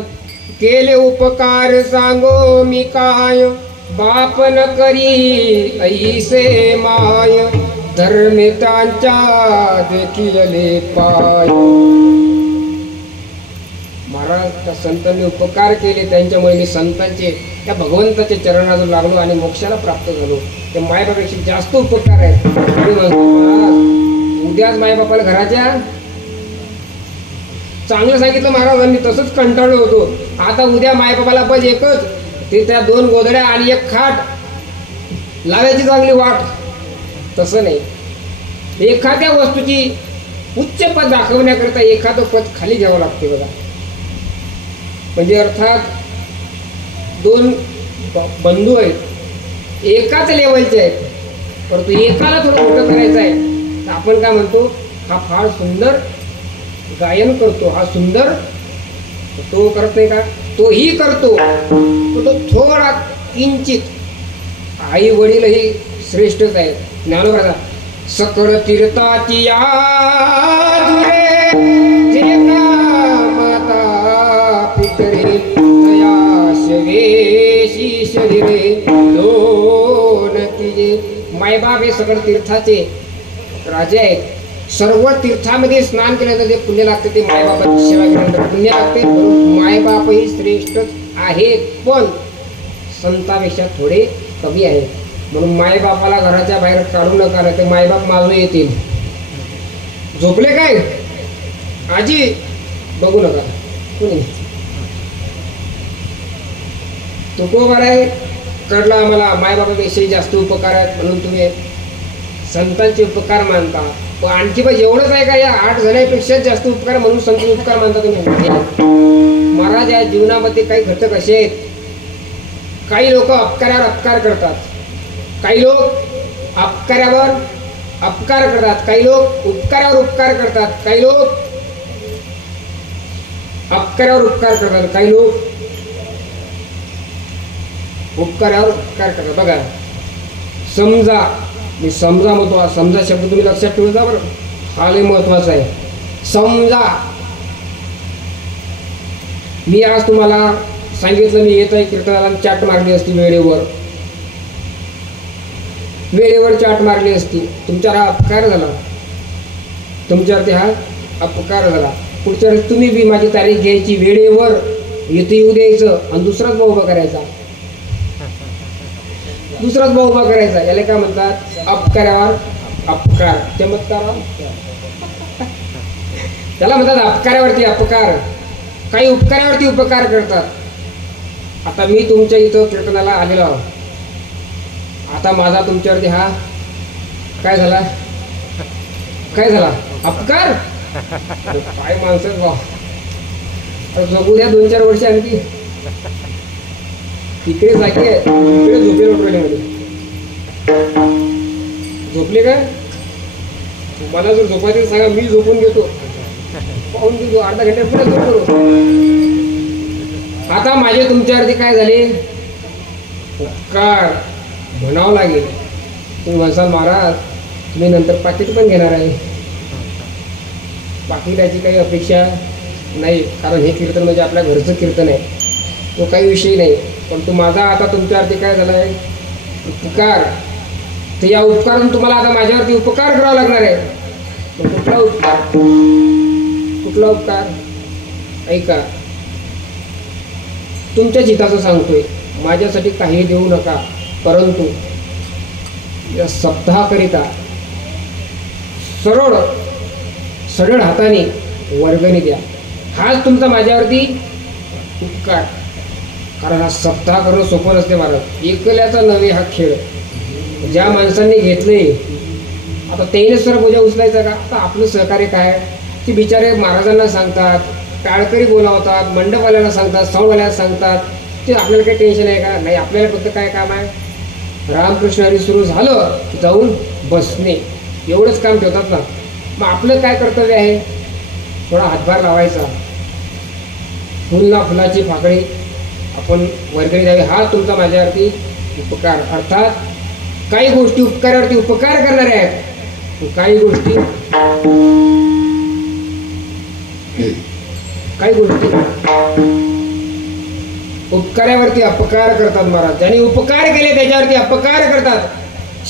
केले उपकार सांगो मी काय, बाप न करी ऐसे माय, धर्मितांच्या देखिले पाय. महाराज त्या संतांनी उपकार केले, त्यांच्यामुळे मी संतांचे त्या भगवंताच्या चरणात लागलो आणि मोक्षाला प्राप्त झालो. ते मायबापेक्षा जास्त उपकार आहेत. आणि म्हणतो महाराज, उद्याच मायबापाला घराच्या चांगलं सांगितलं महाराजांनी, तसंच कंटाळलो होतो. आता उद्या मायबापाला पण एकच, ते त्या 2 गोधड्या आणि 1 खाट लावायची चांगली वाट. तसं नाही, एखाद्या वस्तूची उच्च पद दाखवण्याकरता एखादं पद खाली घ्यावं लागते बघा. म्हणजे अर्थात 2 बंधू आहेत, एकाच लेवलचे आहेत, परंतु एकाला थोडं मोठं करायचं आहे, तर आपण काय म्हणतो, हा फार सुंदर गायन करतो, हा सुंदर, तो करत नाही का, तोही करतो, तो थोडा किंचित. आई वडीलही श्रेष्ठच आहेत. ज्ञानोबा, सकळ तीर्थाची याद रे, जे का माता पितरे तया शवे शरीरे दोन तिजे. मायबाप हे सकळ तीर्थाचे राजे आहेत. सर्व तीर्थामध्ये स्नान केल्यानंतर जे पुण्य लागते ते मायबापाची सेवा केल्यानंतर पुण्य लागते. मायबापही श्रेष्ठच आहेत, पण संतांपेक्षा थोडे कमी आहेत. म्हणून मायबापाला घराच्या बाहेर काढू नका, ते मायबाप मागून येतील. झोपले काय आजी, बघू नका कुणी. तुकोबार आहे, कळलं आम्हाला मायबापापेक्षाही जास्त उपकार आहेत, म्हणून तुम्ही संतांचे उपकार मानता. पण आणखी पण एवढंच आहे का, या 8 जणांपेक्षा जास्त उपकार म्हणून संत उपकार मानता तुम्ही. महाराज, या जीवनामध्ये काही घटक असे आहेत, काही लोक अपकारावर अपकार करतात, काही लोक अपकारावर अपकार करतात, काही लोक उपकारावर उपकार करतात, काही लोक अपकारावर उपकार करतात, काही लोक उपकारावर उपकार करतात. बघा, समजा, मी समजा महत्वा, समजा शब्द तुम्ही लक्षात ठेवता बरं, हा लय महत्वाचा आहे. समजा मी आज तुम्हाला सांगितलं, मी येत आहे कीर्तनाला, चाट मारली असती वेळेवर चाट मारली असती, तुमच्यावर हा अपकार झाला, तुमच्यावरती हा अपकार झाला. पुढच्या वेळेस तुम्ही बी माझी तारीख घ्यायची, वेळेवर इथे येऊ द्यायचं आणि दुसराच भाऊ उभा करायचा, दुसराच भाऊ उभा करायचा. याला काय म्हणतात, अपकारावर अपकार, चमत्कार. त्याला म्हणतात अपकारावरती अपकार. काही उपकारावरती उपकार करतात. आता मी तुमच्या इथं कीर्तनाला आलेलो आहोत, आता माझा तुमच्यावरती हा काय झाला, काय झाला, अपकार. काय माणसं बा, जगू द्या 2-4 वर्ष आणखी. तिकडे जागे, तिकडे झोपेल ट्रेनमध्ये. झोपले काय, मला जर झोपायचं सांगा, मी झोपून घेतो, पाहून घेतो, अर्धा घंट्यात पुढे झोपतो. आता माझे तुमच्यावरती काय झाले, उपकार म्हणावं लागेल. तुम्ही म्हणसाल, महाराज तुम्ही नंतर पाकिट पण घेणार आहे. पाकिटाची काही अपेक्षा नाही, कारण हे कीर्तन म्हणजे आपल्या घरचं कीर्तन आहे, तो काही विषय नाही. पण तो माझा आता तुमच्यावरती काय झाला आहे, उपकार. तर या उपकारातून तुम्हाला आता माझ्यावरती उपकार करावा लागणार आहे. पण कुठला उपकार, कुठला उपकार, ऐका, तुमच्याच हिताचं सांगतोय, माझ्यासाठी काही देऊ नका, परंतु या सप्ताहाकरिता सरळ हाताने वर्गणी द्या. हाच तुमचा माझ्यावरती उपकार. कारण हा सप्ताह करणं सोपं नसते महाराज, एकल्याचा नव्हे हा खेळ. ज्या माणसांनी घेतले, आता त्याने सर बोजा उचलायचा का. आता आपलं सहकार्य काय, ते बिचारे महाराजांना सांगतात, टाळकरी बोलावतात, मंडपवाल्यांना सांगतात, साऊंडवाल्यांना सांगतात. ते आपल्याला काही टेन्शन आहे का, नाही. आपल्याला फक्त काय काम आहे, रामकृष्ण हरी सुरू झालं की जाऊन बसणे, एवढंच काम ठेवतात ना. मग आपलं काय कर्तव्य आहे, थोडा हातभार लावायचा, फुलाची फाकडी आपण वर्गणी द्यावी. हा तुमचा माझ्यावरती उपकार. अर्थात काही गोष्टी उपकारावरती उपकार करणाऱ्या आहेत, काही गोष्टी काही गोष्टी उपकारावरती अपकार करतात महाराज. ज्यांनी उपकार केले त्याच्यावरती अपकार करतात.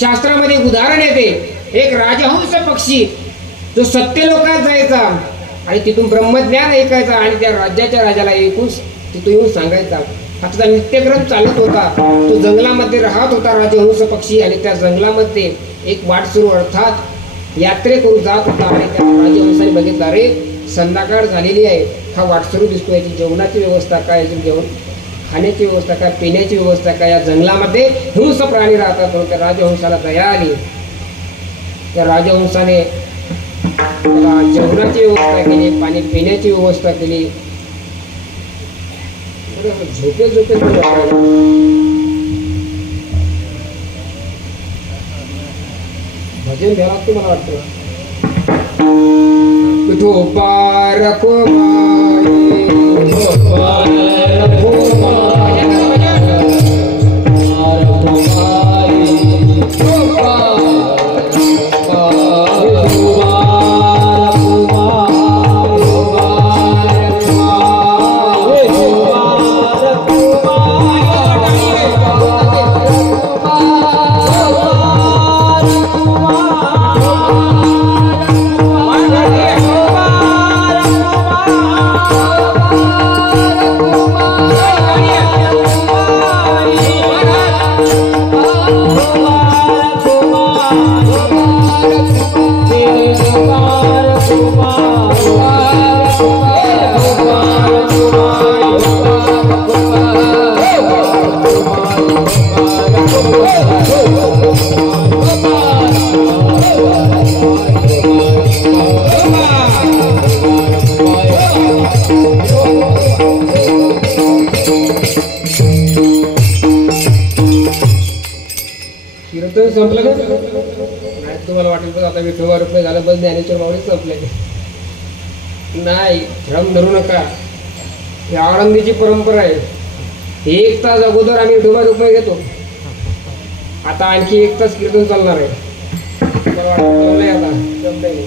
शास्त्रामध्ये एक उदाहरण येते. एक राजहंस पक्षी जो सत्य लोकात जायचा आणि तिथून ब्रह्मज्ञान ऐकायचा आणि त्या राज्याच्या राजाला ऐकून तिथून येऊन सांगायचा. हा त्याचा नित्यक्रम चालत होता. तो जंगलामध्ये राहत होता राजहंस पक्षी आणि त्या जंगलामध्ये एक वाटसरू अर्थात यात्रे करून जात होता आणि त्या राजहंसाने बघितलं, अरे संध्याकाळ झालेली आहे, हा वाटसरू दिसतो, याची जेवणाची व्यवस्था काय, याची जेवण खाण्याची व्यवस्था काय, पिण्याची व्यवस्था काय, या जंगलामध्ये हिंस प्राणी राहतात. म्हणून त्या राजहंसाला दया आली. त्या राजहंसाने त्याला जेवणाची व्यवस्था केली, पाणी पिण्याची व्यवस्था केली. झोपे झोपे भजन घ्यावं लागतं मला वाटतं. विठोबा रखुमाई, विठोबा रखुमाई, कीर्तन संपलं का? नाही तुम्हाला वाटेल पण आता विठोबा रुपये झालं बस, ज्ञानेश्वर मावळी संपले. नाही, भ्रम धरू नका. ही आळंदीची परंपरा आहे. 1 तास अगोदर आम्ही विठोबा रुपये घेतो. आता आणखी 1 तास कीर्तन चालणार आहे. मला वाटतं आता जमलंय.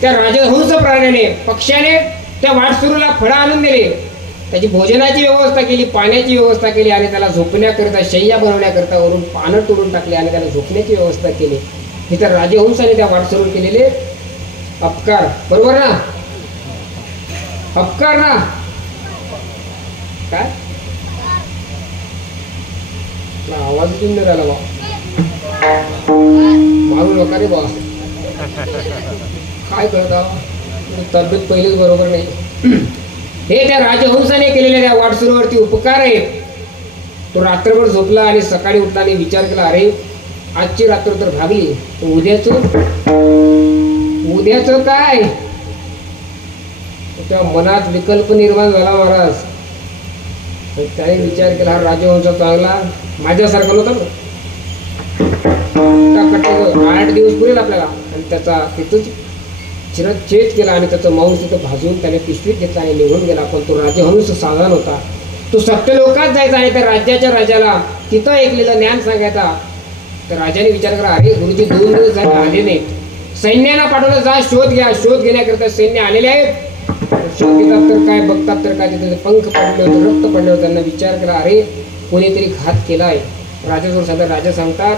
त्या राजहंस प्राण्याने पक्ष्याने त्या वाटसरूला फळं आणून दिले, त्याची भोजनाची व्यवस्था केली, पाण्याची व्यवस्था केली आणि त्याला झोपण्याकरिता शय्या बनवण्याकरता वरून पानं तोडून टाकले आणि त्याला झोपण्याची व्यवस्था केली. हे तर राजहंसाने त्या वाटसरूवर केलेले अपकार. बरोबर ना? अपकार ना? काय आवाज येऊन नाही राहिला बा, मारू नका रे बा. काय करता, तब्येत पहिलेच बरोबर नाही. हे त्या राजहंसाने केलेल्या त्या वाटसरूवरती उपकार आहे. तो रात्रभर झोपला आणि सकाळी उठला विचार केला, अरे आजची रात्र तर भागली, उद्याच काय. त्या मनात विकल्प निर्माण झाला महाराज. त्याने विचार केला, हा राजहंस चांगला माझ्यासारखा नव्हता ना, 8 दिवस पुरेल आपल्याला. आणि त्याचा तिथंच चिरच्छेद केला आणि त्याचं मांस तिथं भाजून त्याने पिशवीत घेतला आणि निघून गेला. पण तो राजहंस साधारण होता. तो सत्य लोकात जायचा आणि त्या राज्याच्या राजाला तिथं ऐकलेलं ज्ञान सांगायचा. तर राजाने विचार करा, अरे गुरुजी 2 दिवस झाले आले नाहीत, सैन्याला पाठवलं, जा शोध घ्या. शोध घेण्याकरता सैन्य आलेले आहेत. शोध घेतात तर काय, बघतात तर काय, तिथे पंख पडले होते, रक्त पडले होते. त्यांना विचार केला, अरे कोणीतरी घात केलाय. राजाजवळ साधा राजा सांगतात,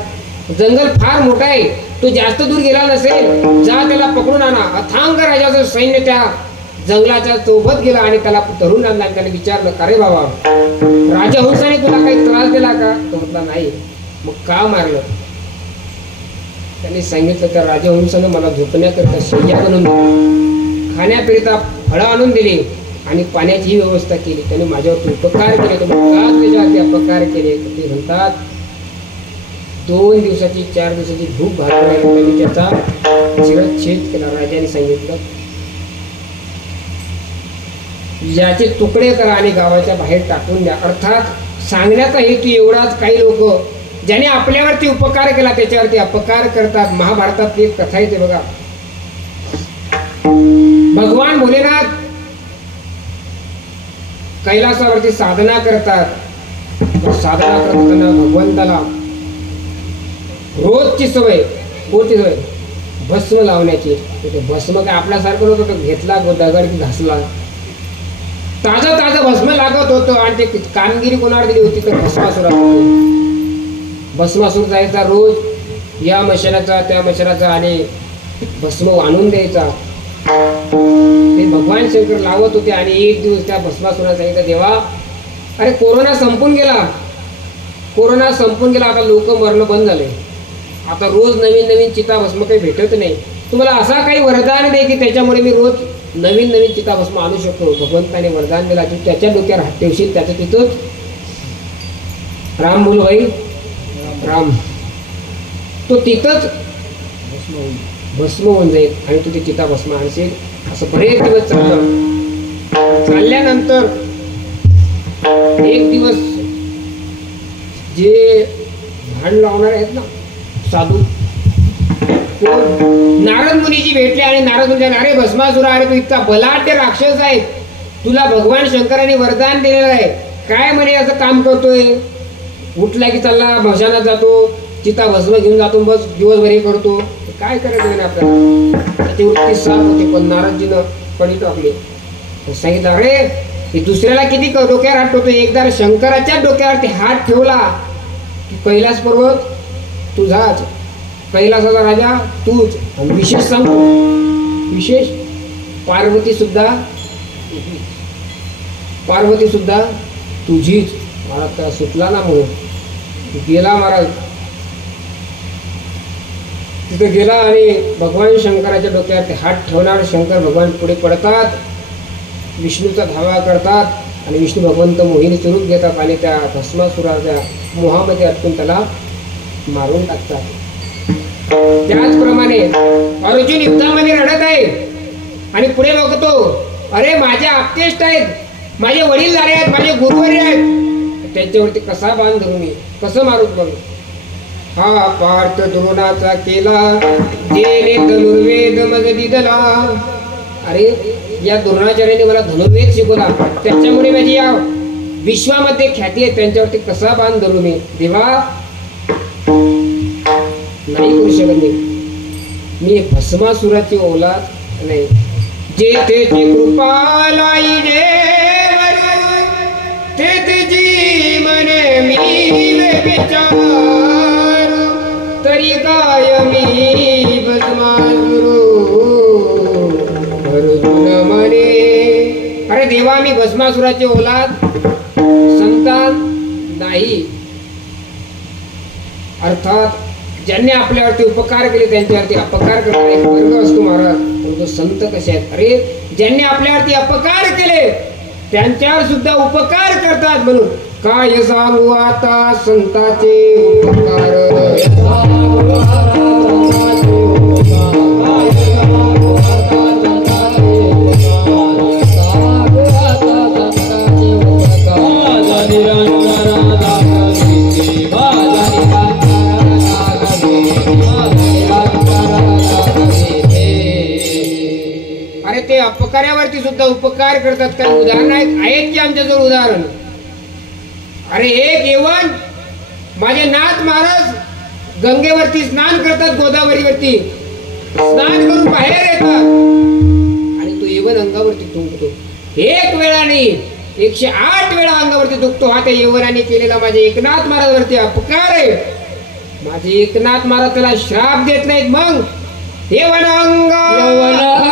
जंगल फार मोठा आहे, तो जास्त दूर गेला नसेल, जा त्याला पकडून आणा. अथांग राजाचं सैन्य त्या जंगलाच्या सोबत गेला आणि त्याला धरून आणला. आणि त्याने विचारलं, का रे बाबा, राजहंसाने तुला काही त्रास दिला का? तो म्हटला, नाही. मग का मारलं? त्यांनी सांगितलं, त्या राजहंसाने मला झोपण्याकरता शय्या बनवून दिली, खाण्याकरिता फळं आणून दिली आणि पाण्याची व्यवस्था केली. त्याने माझ्यावरती उपकार केले. का त्याच्यावरती अपकार केले? ते म्हणतात, 2 दिवसाची 4 दिवसाची भूक भागवली. त्यांनी त्याचा चिरच्छेद केला. राजाने सांगितलं, याचे तुकडे करा आणि गावाच्या बाहेर टाकून द्या. अर्थात सांगण्याचा हेतू एवढाच, काही लोक ज्याने आपल्यावरती उपकार केला त्याच्यावरती अपकार करतात. महाभारतातली एक कथा येते बघा. भगवान भोलेनाथ कैलासावरती साधना करतात. साधना करताना भगवंताला रोजची सवय, कोणती सवय? भस्म लावण्याची. भस्म काय आपल्यासारखं नव्हतं, घेतला दगड की घासला. ताजं ताजं भस्म लागत होतं आणि ते कामगिरी कोणावर दिली होती तर भस्मासुरावर होती. भस्मासूर जायचा रोज या मशालाचा त्या मशालाचा आणि भस्म आणून द्यायचा. ते भगवान शंकर लावत होते आणि एक दिवस त्या भस्मासुराला सांगितलं देवा अरे कोरोना संपून गेला, कोरोना संपून गेला, आता लोक मरणं बंद झाले, आता रोज नवीन नवीन चिताभस्म काही भेटत नाही, तुम्हाला असा काही वरदान नाही की त्याच्यामुळे मी रोज नवीन नवीन चिताभस्म आणू शकतो. भगवंताने वरदान दिला तू त्याच्या डोक्यावर हात ठेवशील त्याचं तिथंच राम बोल भाई राम, तो तिथंच भस्म होऊन जाईल आणि तू ते चिताभस्म आणशील. असं बरेच दिवस चाललं. चालल्यानंतर एक दिवस जे भांड लावणार आहेत ना साधू नारद मुनीजी भेटले आणि नारद मुनी अरे भस्मासुरा अरे तू इतका बलाढ्य राक्षस आहे, तुला भगवान शंकराने वरदान दिलेलं आहे, काय म्हणे असं काम करतोय, उठला की चालला भशानात जातो, चिता भस्म घेऊन जातो, बस दिवसभर हे करतो, काय करायचं म्हणे आपल्याला. त्याची वृत्ती साफ होती. पण नारदजीनं पडी टाकली. सांगितलं अरे हे दुसऱ्याला किती डोक्यावर हात ठेवतो, एकदा शंकराच्या डोक्यावरती हात ठेवला की कैलास पर्वत तुझाच, कैलासाचा राजा तूच. आणि विशेष सांगतो, विशेष पार्वती सुद्धा तुझीच. महाराज त्या सुटला ना म्हणून गेला महाराज तिथे गेला आणि भगवान शंकराच्या डोक्यावरती हात ठेवणार. शंकर भगवान पुढे पडतात, विष्णूचा धावा करतात आणि विष्णू भगवंत मोहिनी स्वरूप घेतात आणि त्या भस्मासुराच्या मोहामध्ये अटकून त्याला मारून टाकतात. त्याचप्रमाणे अर्जुन युद्धामध्ये रडत आहे आणि पुढे बघतो अरे माझे आप्तेष्ट आहेत, माझे वडीलधारे आहेत, माझे गुरुवारी आहेत, त्यांच्यावरती कसा बाण धरू मी, कसं मारू बघ. हा पार्थ द्रोणाचा केला जेने धनुर्वेद मग दिदला. अरे या द्रोणाचार्याने मला धनुर्वेद शिकवला, त्याच्यामुळे माझी या विश्वामध्ये ख्याती आहे, त्यांच्यावरती कसा बाण धरू मी. देवा नाही करू शकत मी भस्मासुराची औलाद नाही. जे ते कृपालाई ते जी मने मी विचार तरी काय मी भस्मासुर अर्जुन म्हणे. अरे देवा मी भस्मासुराची औलाद संतान नाही. अर्थात ज्यांनी आपल्यावरती उपकार केले त्यांच्यावरती अपकार करणारा एक वर्ग असतो महाराज. तो संत कसे आहेत, अरे ज्यांनी आपल्यावरती अपकार केले त्यांच्यावर सुद्धा उपकार करतात. म्हणून काय सांगू आता संताचे उपकार. अरे ते अपकारावरती सुद्धा उपकार करतात. काही उदाहरण आहेत की आमच्याजवळ उदाहरण. अरे एक येवन माझे नाथ महाराज गंगेवरती स्नान करतात, गोदावरीवरती स्नान करून बाहेर येतात आणि तो येवन अंगावरती थुंकतो. एक वेळा नाही 108 वेळा अंगावरती थुंकतो. हा त्या येवनाने केलेला माझ्या एकनाथ महाराजवरती अपकार आहे. माझे एकनाथ महाराज त्याला श्राप देत नाहीत. मग येवन अंगावरी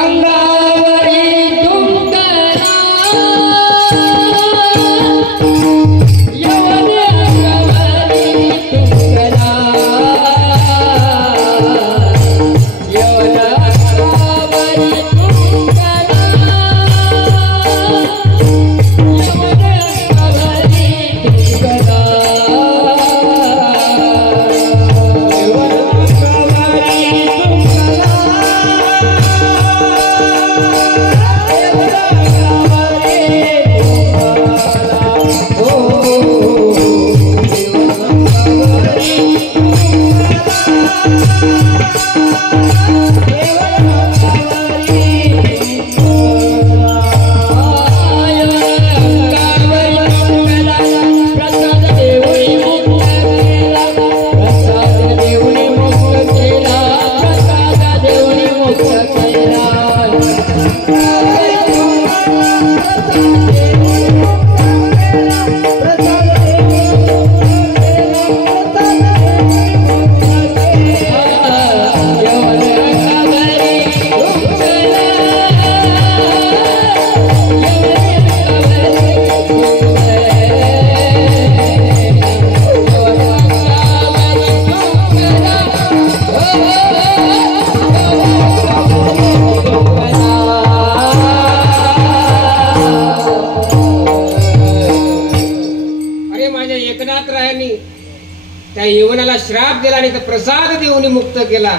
त्या यवनाला श्राप दिला आणि प्रसाद देऊन मुक्त केला.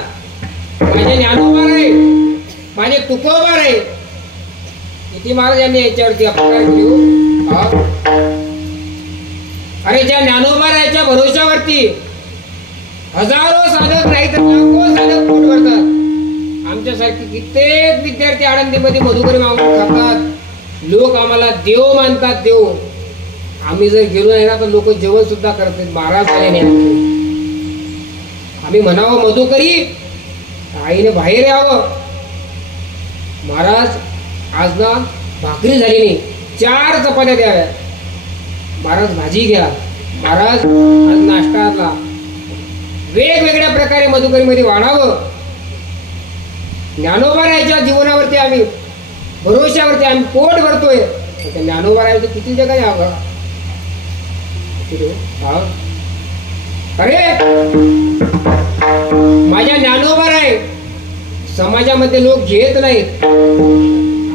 माझे ज्ञानोबा आहे, माझे तुकोबा आहे. किती महाराज यांनी याच्यावरती अपकार केली हो. अरे ज्या ज्ञानोबारायाच्या भरोशावरती हजारो साधक नाही तर लाखो साधक पोट भरतात. आमच्यासारखे कित्येक विद्यार्थी आळंदीमध्ये मधुकरी मागून खातात. लोक आम्हाला देव मानतात. देव आम्ही जर गेलो नाही ना तर लोक जेवण सुद्धा करतात. महाराज आले नाही. आम्ही म्हणावं मधुकरी आईने बाहेर यावं. महाराज आज ना भाकरी झाली नाही, 4 चपात्या द्याव्या. महाराज भाजी घ्या. महाराज आज नाश्ता आणला. वेगवेगळ्या प्रकारे मधुकरीमध्ये वाढावं. ज्ञानोबारायाच्या जीवनावरती आम्ही भरोशावरती आम्ही पोट भरतोय. त्या ज्ञानोबारायाचं किती जगा यावं. अरे माझ्या ज्ञानोबाराय समाजामध्ये लोक घेत नाहीत.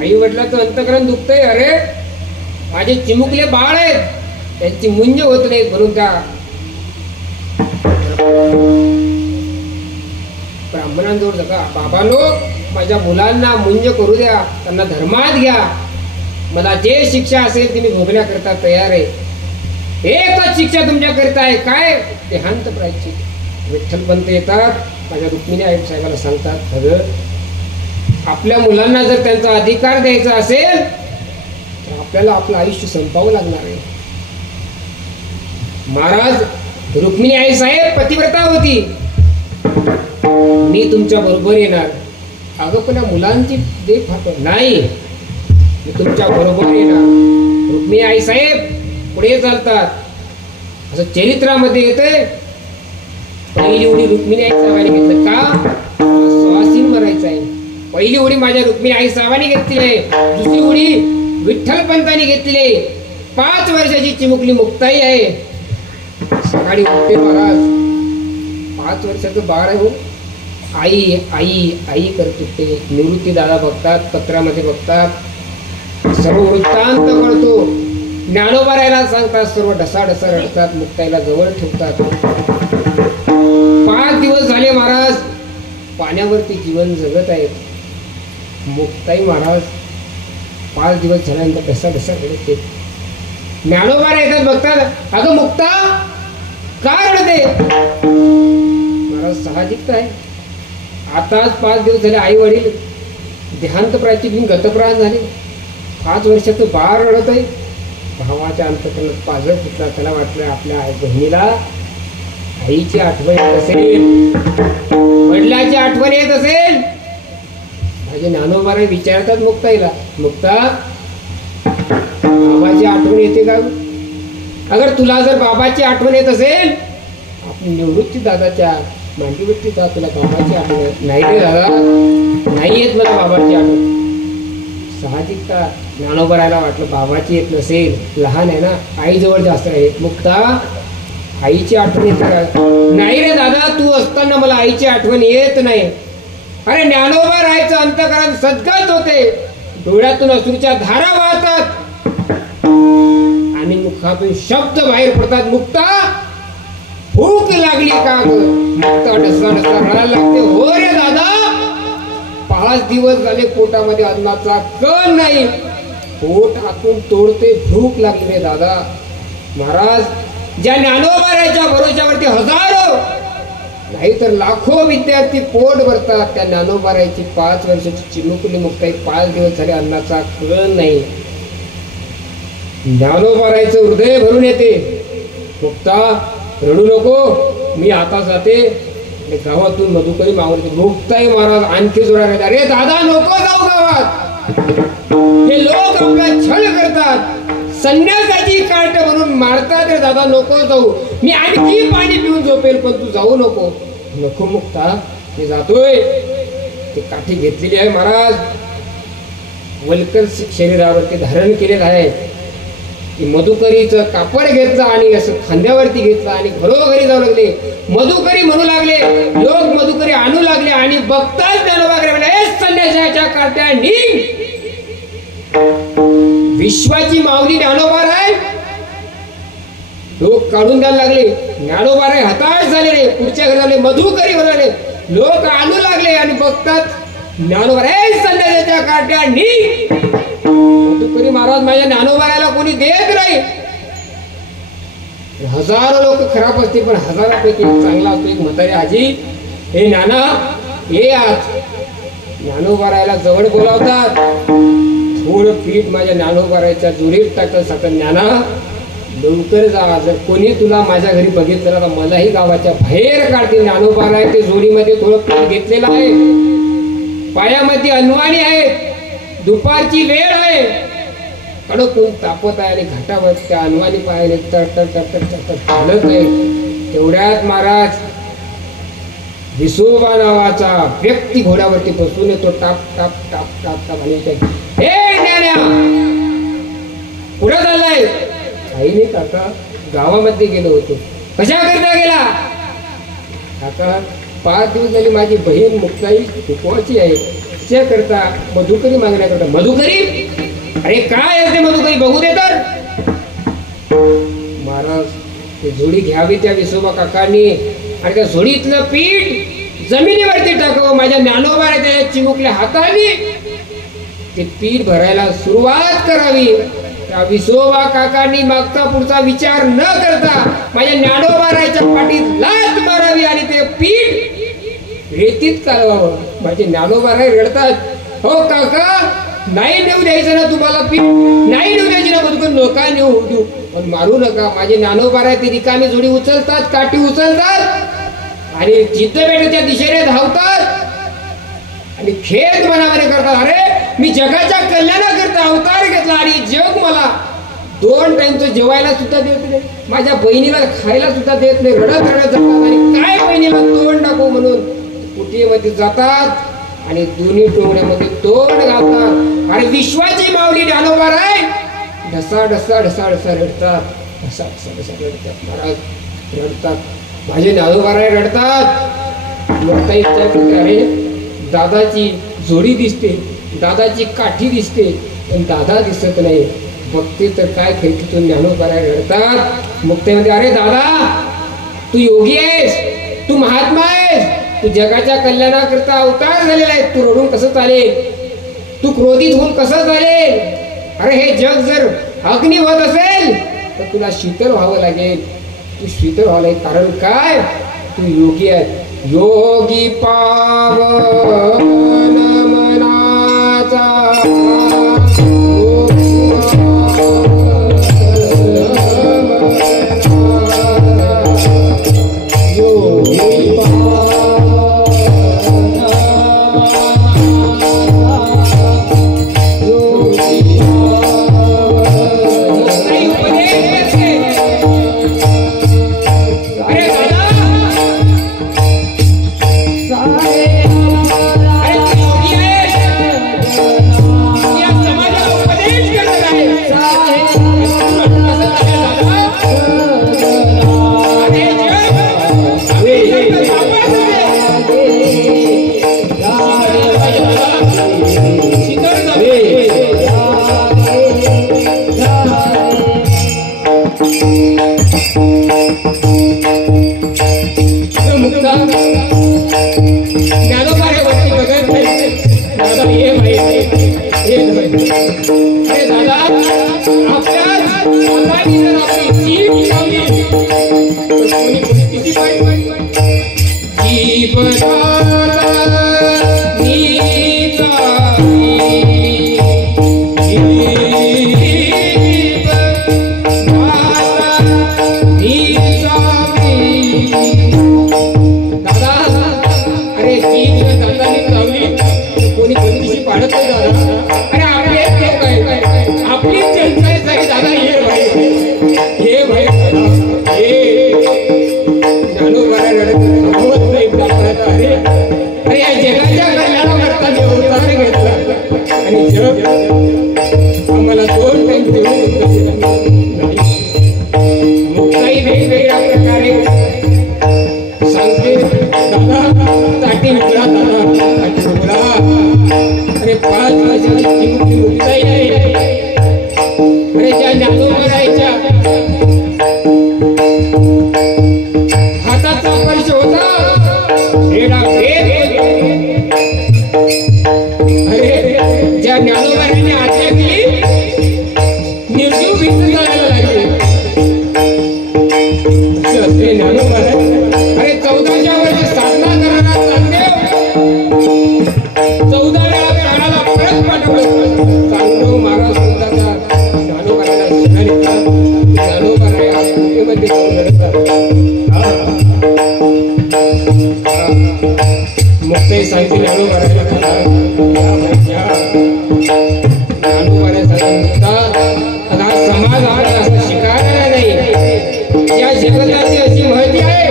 आई वडिलांचं अंतकरण दुखतंय. अरे माझे चिमुकले बाळ आहेत, त्यांची मुंज होत नाहीत म्हणून त्या ब्राह्मणांजवळ जाता. बाबांनो माझ्या मुलांना मुंज करू द्या, त्यांना धर्मात घ्या. मला जे शिक्षा असेल ती मी भोगण्याकरता तयार आहे. एकच शिक्षा तुमच्या करता आहे. काय? देहांत प्रायश्चित. विठ्ठलपंत येतात माझ्या रुक्मिणी आई साहेबाला सांगतात, अगं आपल्या मुलांना जर त्यांचा अधिकार द्यायचा असेल तर आपल्याला आपलं आयुष्य संपवावं लागणार आहे. महाराज रुक्मिणी आई साहेब पतिव्रता होती. मी तुमच्या बरोबर येणार. अगं पण मुलांची देख नाही, मी तुमच्या बरोबर येणार. रुक्मिणी आई साहेब पुढे चालतात. असं चरित्रामध्ये येतंय. पहिली उडी रुक्मिणी आई साहेबांनी घेतलं का? सुवासीन मरायचं आहे. पहिली उडी माझ्या रुक्मिणी आई साहेबांनी घेतली आहे. दुसरी उडी विठ्ठलपंतांनी घेतली आहे. 5 वर्षाची चिमुकली मुक्ताई आहे. सकाळी उठते महाराज, 5 वर्षाचं बाळ आहे हो. आई आई आई करत होते. निवृत्ती दादा बघतात, पत्रामध्ये बघतात, सर्व वृत्तांत कळतो. ज्ञानोबारायला सांगतात, सर्व ढसाढसा रडतात. मुक्ताईला जवळ ठेवतात. 5 दिवस झाले महाराज पाण्यावरती जीवन जगत आहेत. मुक्ताई महाराज 5 दिवस झाल्यानंतर ढसाढसा रडते. ज्ञानोबाराय येतात, बघतात, अगं मुक्ता का रडते? महाराज साहजिकता आहे. आताच 5 दिवस झाले आई वडील देहांत प्रायची घेऊन गतप्राण झाले. 5 वर्षाचं बाळ रडत आहे. भावाच्या अंतकरणात पाजळ फुटला. त्याला वाटलं आपल्या बहिणीला आईची आठवण येत असेल, वडिलाची आठवण येत असेल. माझे ज्ञानोबाराय विचारतात मुक्ताईला, मुक्ता बाबाची आठवण येते का? अगर तुला जर बाबाची आठवण येत असेल, आपण निवृत्ती दादाच्या मांडीवरती जा. तुला बाबाची आठवण नाही रे दादा, नाही येत मला बाबाची आठवण. साहजिकता ज्ञानोबारायला वाटलं बाबाची येत नसेल, लहान आहे ना, आईजवळ जास्त आहे. मुक्ता आईची आठवण येते का? नाही रे दादा, तू असताना मला आईची आठवण येत नाही. अरे ज्ञानोबारायचं अंतकरण सद्गत होते. डोळ्यातून अश्रूच्या धारा वाहतात आणि मुखातून शब्द बाहेर पडतात. मुक्ता भूक लागली का? मुक्ता ढसा ढसा रडायला लागते. हो रे दादा, 5 दिवस झाले पोटामध्ये अन्नाचा कण नाही. पोट आतून तोडते, भूक लागली रे दादा. महाराज ज्या ज्ञानोबारायच्या भरोशावरती हजारो नाही तर लाखो विद्यार्थी पोट भरतात, त्या ज्ञानोबारायची 5 वर्षाची चिमुकली मुक्ताई 5 दिवस झाले अन्नाचा कण नाही. ज्ञानोबारायचं हृदय भरून येते. मुक्ता रडू नको, मी आता जाते. गावातून मधुकरी मावळते. मुक्ताई महाराज आणखी जोरात, अरे दादा नको जाऊ गावात. हे लोक आपला छळ करतात, संन्यासाची कार्ट म्हणून मारतात. रे दादा नको जाऊ, मी आणखी पाणी पिऊन झोपेल, पण तू जाऊ नको. नको मुक्ता, मी जातोय. ते काठी घेतलेली आहे महाराज, वलकर शरीरावरती धारण केलेलं आहे. मधुकरीचं कापड घेतलं आणि असं खांद्यावरती घेतलं आणि घरोघरी जाऊ लागले. मधुकरी म्हणू लागले. लोक मधुकरी आणू लागले आणि बघताच ज्ञानोबाकडे म्हणाले, संन्यासाच्या कार्ट्या निघ. विश्वाची माऊली ज्ञानोबाराय लोक काढून द्यायला लागले. ज्ञानोबाराय हताश झाले रे. पुढच्या घराले मधुकरी म्हणाले. लोक आणू लागले आणि बघतात ज्ञानोबाराय संध्याच्या काट्या नी. मधुकरी महाराज माझ्या ज्ञानोबारायला कोणी देत नाही. हजारो लोक खराब असतील पण हजारापैकी एक चांगला असतो. एक म्हातारी आजी, हे नाना हे आज. ज्ञानोबारायला जवळ बोलावतात. थोडं पीठ माझ्या ज्ञानोबारायच्या जोडीत टाकत सांगतात, ज्ञाना लवकर जा. जर कोणी तुला माझ्या घरी बघितलं तर मलाही गावाच्या बाहेर काढते. ज्ञानोबाराय ते जोडीमध्ये थोडं पीठ घेतलेलं आहे. पायामध्ये अनवाणी आहे. दुपारची वेळ आहे. कडक ऊन तापत आहे आणि घाटावर त्या अनवाणी पायाने तडतड चालत आहे. तेवढ्यात महाराज विसोबा नावाचा व्यक्ती घोड्यावरती बसून येतो. Top top top top top आणि हे ज्ञान्या पुढे चाललाय. काही नाही काका, गावामध्ये गेलो होतो. कशा करता गेला काका? 5 दिवस झाली माझी बहीण मुक्ताई उपवाची आहे. त्या करता मधुकरी मागण्याकरता. मधुकरी? अरे काय आहे ते मधुकरी? बघू दे तर. महाराज ते झोडी घ्यावी त्या विसोबा काकांनी आणि त्या झोडीतलं पीठ जमिनीवरती टाकावं. माझ्या ज्ञानोबाने चिमुकल्या हाताने ते पीठ भरायला सुरुवात करावी. त्या विसोबा काकांनी मागचा पुढचा विचार न करता माझ्या ज्ञानोबारायच्या पाठीत लाथ मारावी आणि ते पीठ रेतीत चालवावं. माझे ज्ञानोबाराय रडतात, हो काका नाही नेऊ द्यायचं ना तुम्हाला पीठ, नाही नेऊ द्यायची ना. बरोबर नका नेऊ देऊ पण मारू नका. माझे ज्ञानोबाराय ती रिकामी जोडी उचलतात, काठी उचलतात आणि चित्तपेठेच्या दिशेने धावतात आणि खेद मनामध्ये करतात. अरे मी जगाच्या कल्याणाकरता अवतार घेतला आणि जग मला 2 टाइमचं जेवायला सुद्धा देत नाही. माझ्या बहिणीला खायला सुद्धा देत नाही. रडत रडत जातात आणि काय बहिणीला तोंड टाकू म्हणून कुटीमध्ये जातात आणि दोन्ही टोंगड्यामध्ये तोंड घालतात. आणि विश्वाची माऊली ज्ञानोबाराय ढसा ढसा ढसा ढसा रडतात. ढसा ढसा ढसा रडतात. महाराज रडतात. माझे ज्ञानोबाराय रडतात. मोठा इच्छा करते, अरे दादाची जोडी दिसते, दादाची काठी दिसते पण दादा दिसत नाही. बघते तर काय खिडकीतून ज्ञानोबाराय रडतात. मुक्तेमध्ये, अरे दादा तू योगी आहेस, तू महात्मा आहेस, तू जगाच्या कल्याणाकरता अवतार झालेला आहे. तू रडून कसं चालेल? तू क्रोधित होऊन कसं चालेल? अरे हे जग जर अग्नी होत असेल तर तुला शीतल व्हावं लागेल. तू शीतल व्हावं लागेल. कारण काय? तू योगी आहे. योगी पावन मनाचा बुद्धीच चालायला लागली. सत्य ज्ञानोबा अरे 14व्या वर्षी साधना करणारा चांगदेव 14 वेळा प्राणाला परत पाठवलं. चांगदेव महाराज स्वतःच्या ज्ञानोबाला शिकायला ज्ञानोबा आहे आज कुठेमध्ये जाऊन लढतात. मुक्ताई सांगते ज्ञानोबा आता समाज आज असं शिकायला नाही. या जगताची अशी महती आहे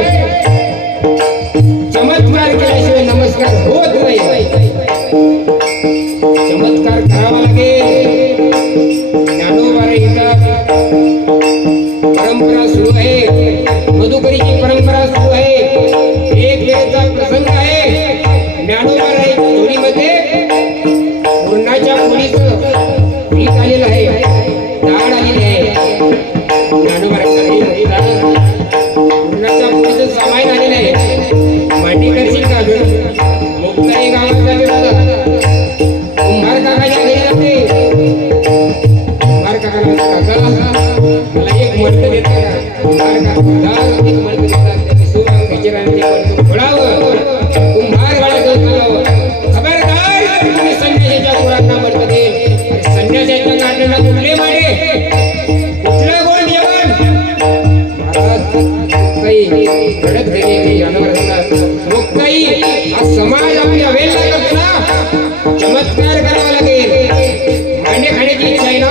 चमत्कार केल्याशिवाय नमस्कार होत नाही. चमत्कार करावा लागेल. ज्ञानोबा इथं परंपरा सुरू आहे. मधुकरीची परंपरा सुरू आहे. एक वेळचा प्रसंग आहे. ज्ञानोबा जोडीमध्ये पूर्णाच्या मुलीचं पीठ आलेलं आहे. डाळ आलेली आहे. ज्ञानोबा पूर्णाच्या मुलीचं सामान आलेलं आहे. मांडी करशील का मुक्ताई गावात जाते दादा. कुंभार काकाच्या घरी जाते. कुंभार काकाला काका मला एक मडकं देता का. कुंभार काका एक मडकं देतात. सुराम खेचराने मडकं फोडावं. कुंभार गाडा खबरदार तुम्ही संन्यासाच्या कुळांना मडकं देईल. संन्यासाच्या काढण्याला कुठले माडे कुठलं गोड जेवण. महाराज मुक्ताई रडत घरी येते. मुक्ताई हा समाज आपल्या वेळेला करतो ना. चमत्कार करावा लागेल. मांडे खाण्याची इच्छा आहे ना.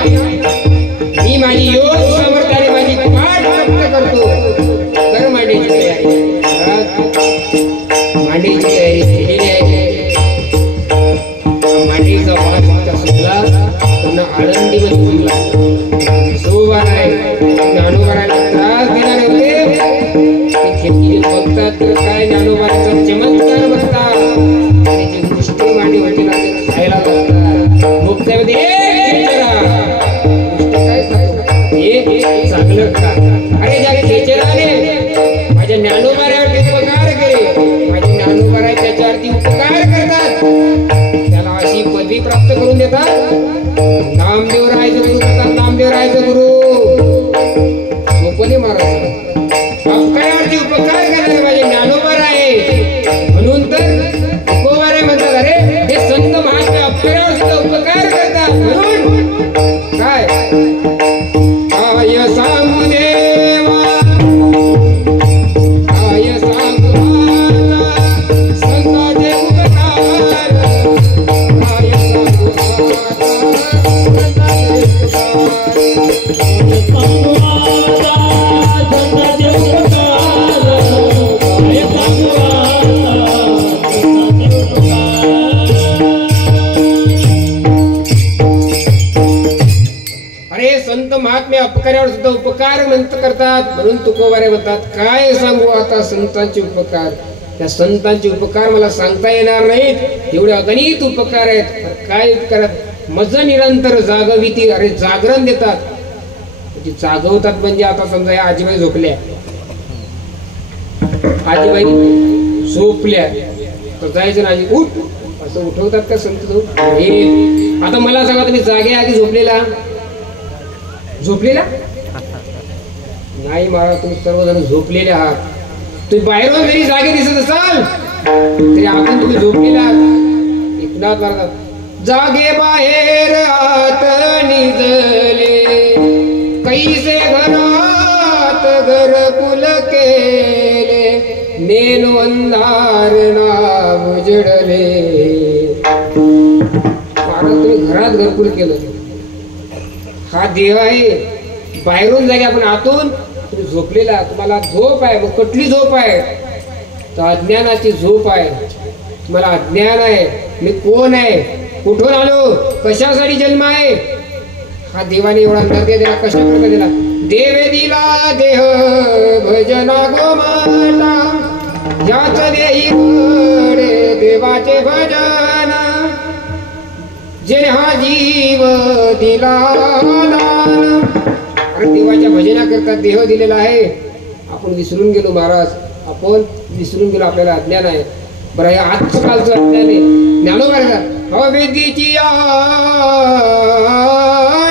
मी माझी योग समर्थाने माझी पाठ प्राप्त करतो. कर मांडीची तयारी. मांडीची तयारी केलेली आहे. मांडीचा वास सुटला पुन्हा आळंदीमध्ये उडला. शोभा नाही. ज्ञानोबाला त्रास देणार होते. खिडकी बघतात तर काय ज्ञानोबाचा चमत्कार बघतात. त्याची गोष्टी मांडी होती ना ते खायला लागतात. मुक्ताईमध्ये गोष्ट काय खातो हे चांगलं का. अरे ज्या खेचराने माझ्या ज्ञानोबाऱ्यावरती उपकार केले. माझे ज्ञानोबाराय त्याच्यावरती उपकार करतात. त्याला अशी पदवी प्राप्त करून देतात. नामदेव राहायचं गुरु करतात. नामदेव राहायचं गुरु सोपले महाराज अपकारावरती उपकार करणारे माझे ज्ञानोबा आहे. म्हणून तर तुकोबारे म्हणतात अरे हे संत महात्मे अपकारावर सुद्धा उपकार करतात. म्हणून काय काय सांगू देवा काय सांगू संतांचे उपकार काय सांगू संत महात्मे अपकारावर सुद्धा उपकार म्हणत करतात. म्हणून तुकोबारे म्हणतात काय सांगू आता संतांचे उपकार. त्या संतांचे उपकार मला सांगता येणार नाहीत. एवढे अगणित उपकार आहेत. काय करत मज निरंतर जागविती. अरे जागरण देतात. म्हणजे जागवतात म्हणजे आता समजा या आजीबाई झोपल्या. आजीबाई झोपल्या तर जायचं नाही. उठ असं उठवतात का संत झोप. आता मला सांगा तुम्ही जागे आधी झोपलेला नाही महाराज. तुम्ही सर्वजण झोपलेले आहात. तुम्ही बाहेरून जरी जागे दिसत असाल तरी आपण तुम्ही झोपलेले आहात. एकनाथ महाराज जागे बाहेर आत निजले कैसे घरात घरकुल केले नेनो अंधार ना उजडले. महाराज तुम्ही घरात घरकुल केलं. हा देह आहे. बाहेरून जागे आपण आतून तुम्ही झोपलेला. तुम्हाला झोप आहे. मग कुठली झोप आहे तर अज्ञानाची झोप आहे. तुम्हाला अज्ञान आहे. मी कोण आहे कुठून आलो कशासाठी जन्म आहे. हा देवाने एवढा अंतर दिला. कशा प्रकारे दिला. देवे दिला देह भजना गोमाता याच देही देवाचे भजन जे हा जीव दिला दान. अरे देवाच्या भजना करता देह दिलेला आहे. आपण विसरून गेलो महाराज. आपण विसरून गेलो. आपल्याला अज्ञान आहे. बरं हे आजचं कालचं अज्ञान आहे. ज्ञानोबा अवेदीची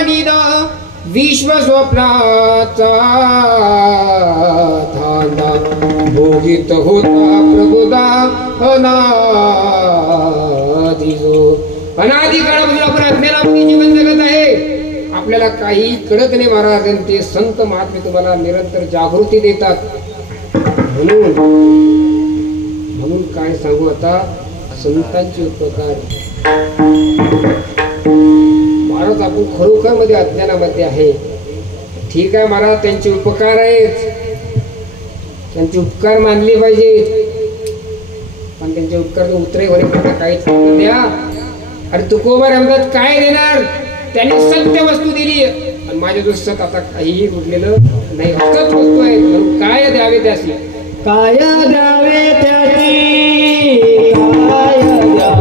निदा विश्व स्वप्नाचा धांदा भोगित होता प्रभुदा अनादि जो अनादि काळापासून आपण अज्ञानामध्ये जीवन जगत आहे. आपल्याला काही कळत नाही महाराज. ते संत महात्मे तुम्हाला निरंतर जागृती देतात. म्हणून काय सांगू आता, संतांची उपकार. महाराज आपण खरोखर मध्ये अज्ञानामध्ये आहे. ठीक आहे महाराज, त्यांचे उपकार आहेत, त्यांचे उपकार मानले पाहिजेत, पण त्यांचे उपकार उतरे होण्याकरता काहीच द्या. अरे तुकोबा म्हणतात काय देणार, त्यांनी सत्य वस्तू दिली आणि माझ्या दुसत आता काहीही उरलेलं नाही. हसत वस्तू आहे, काय द्यावे त्याशी, काय द्यावे त्याची, काय द्यावे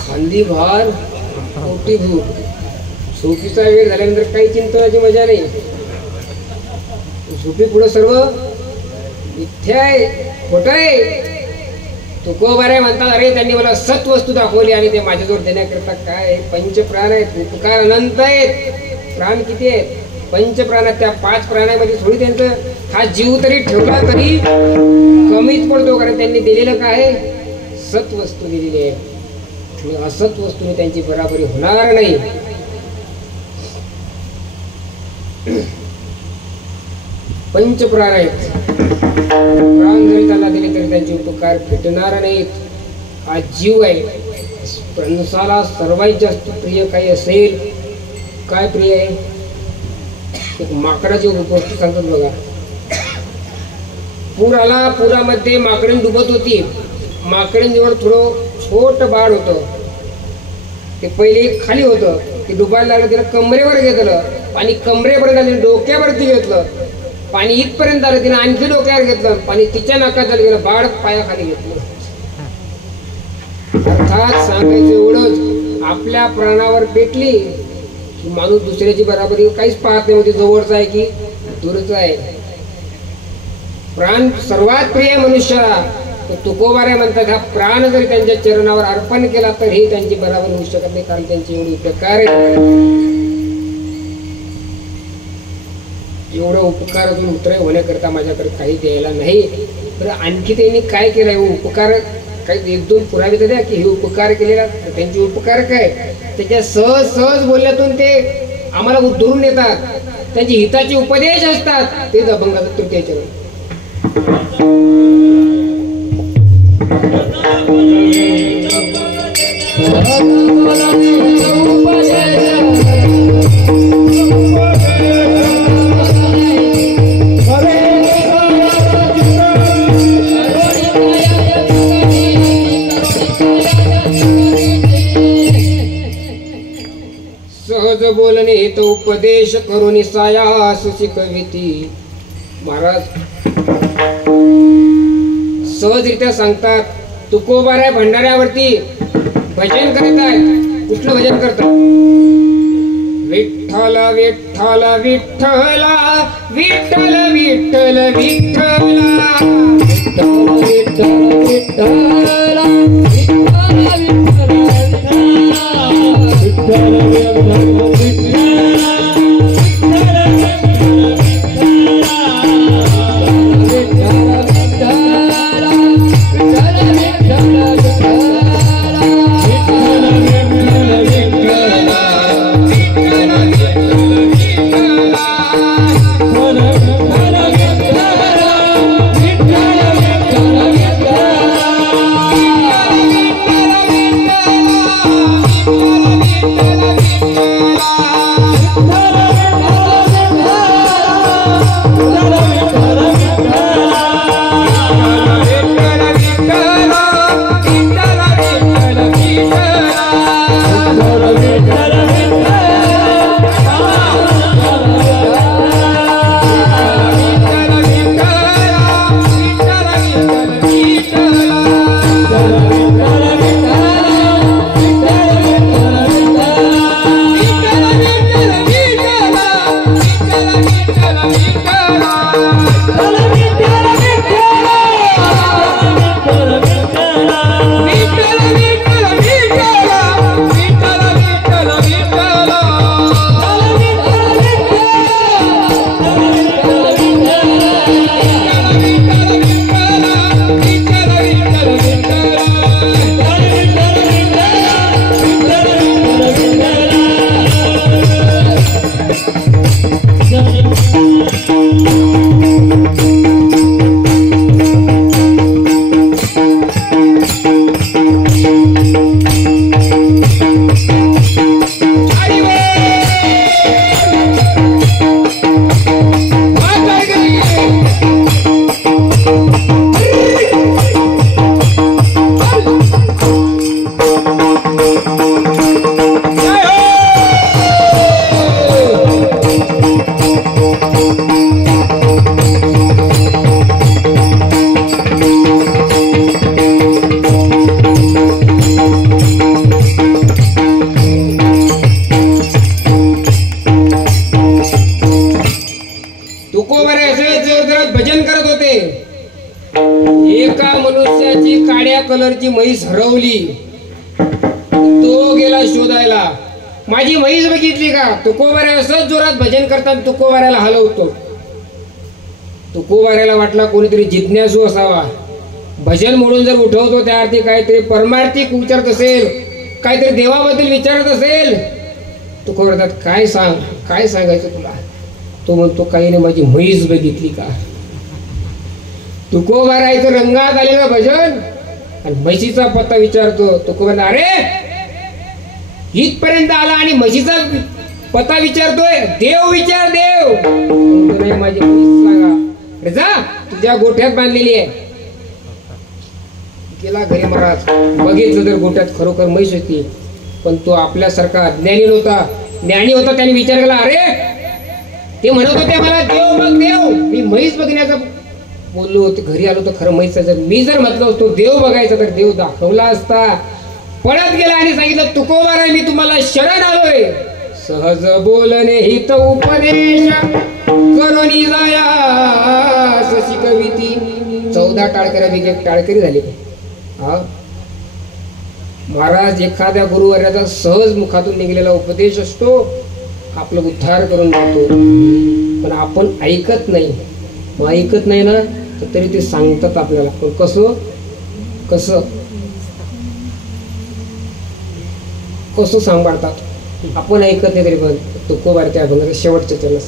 खांदी भार मोठी भूक. झोपीचा वेळ झाल्यानंतर काही चिंतनाची मजा नाही. झोपी पुढे सर्व मिथ्या आहे, खोट आहे. तुकोबारे म्हणतात अरे त्यांनी मला सत वस्तू दाखवली आणि ते माझ्याजवळ देण्याकरता काय, पंचप्राण आहेत, उपकार अनंत आहेत. प्राण किती आहेत, पंचप्राणात. त्या 5 प्राणामध्ये थोडी त्यांचं हा जीव तरी ठेवला तरी कमीच पडतो, कारण त्यांनी दिलेलं काय, सत वस्तू दिलेली आहे. असत वस्तूने त्यांची बराबरी होणार नाही. पंचप्राण आहेत, प्राण जरी त्यांना दिले तरी त्यांचे उपकार भेटणार नाहीत. हा जीव आहे. माणसाला सर्वात जास्त प्रिय काही असेल, काय प्रिय आहे, एक माकडाची गोष्ट सांगतात बघा. पूर आला, पुरामध्ये माकडे डुबत होती. माकडांजवळ थोडं छोट बाळ होतं. ते पहिले खाली होतं, ते डुबायला लागलं, तिला कमरेवर घेतलं, पाणी कमरेपर्यंत आलं, डोक्यावरती घेतलं, पाणी इथपर्यंत आलं, तिने आणखी डोक्यावर घेतलं, पाणी तिच्या नाकात झालं गेलं, बाळ पायाखाली घेतलं. अर्थात सांगायचं एवढंच, आपल्या प्राणावर पेटली की माणूस दुसऱ्याची बराबरी काहीच पाहत नाही, होती जवळचा आहे की दूरचा आहे. प्राण सर्वात प्रिय मनुष्याला. तुकोबारे म्हणतात हा प्राण जरी त्यांच्या चरणावर अर्पण केला तरी त्यांची बराबर होऊ शकत नाही, कारण त्यांची एवढी उपकार आहे. एवढं उपकारातून उतरे होण्याकरता माझ्याकडे काही द्यायला नाही. तर आणखी त्यांनी काय केलंय, उपकार काही 1-2 पुरावे तर द्या की हे उपकार केलेला. त्यांचे उपकार काय, त्याच्या सहज बोलण्यातून ते आम्हाला उद्धरून येतात. त्यांचे हिताचे उपदेश असतात, ते अभंगाचं तृतीय चरण. हरे तो उपदेश करून सायास शिकविती. महाराज सहजरित्या सांगतात, तुकोबाराय भंडाऱ्यावरती भजन करत आहेत. कुठलं भजन करतात? विठ्ठल विठ्ठल विठ्ठला विठ्ठल विठ्ठल विठ्ठला विठ्ठल विठ्ठला कलरची म्हैस हरवली. तो गेला शोधायला. माझी म्हैस बघितली का? तुकोबाऱ्या असंच जोरात भजन करताना तुकोबाऱ्याला हलवतो. तुकोबाऱ्याला वाटला कोणीतरी जिज्ञासू असावा. भजन म्हणून जर उठवतो त्या अर्थी काहीतरी परमार्थिक विचारत असेल, काहीतरी देवाबद्दल विचारत असेल. तुकोबाऱ्यात काय सांगायचं तुला? तो म्हणतो काही नाही, माझी म्हैस बघितली का? तुकोबारायचं रंगात आलेलं भजन आणि म्हशीचा पत्ता विचारतो. तुकोबारा अरे इथपर्यंत आला आणि म्हशीचा पत्ता विचारतोय. देव विचार, देव. नाही माझी म्हैस सांगा. अरे जा, तुझ्या गोठ्यात बांधलेली आहे. गेला घरी. महाराज बघितलं तर गोठ्यात खरोखर म्हैस होती, पण तो आपल्यासारखा ज्ञानी नव्हता. ज्ञानी होता. त्याने विचार केला, अरे ते म्हणत होते मला देव बघ देव. मी म्हैस बघण्याचा बोललो होतो. घरी आलो तर खरं म्हैस. मी जर म्हटलं असतो देव बघायचा तर देव दाखवला असता. पळत गेला आणि सांगितलं, तुकोबारा मी तुम्हाला शरण आलोय. सहज बोलणे हित उपदेश करोनी जायास शिकविती. 14 टाळकऱ्यापैकी एक टाळकरी झाली. हा महाराज एखाद्या गुरुवर्याचा सहज मुखातून निघलेला उपदेश असतो, आपलं उद्धार करून जातो. पण आपण ऐकत नाही. मग ऐकत नाही ना तर तरी ते सांगतात आपल्याला. पण कसं कसं कसं सांभाळतात. आपण ऐकत नाही तरी पण तुकोबारच्या अभंगाचा शेवटच्या चरण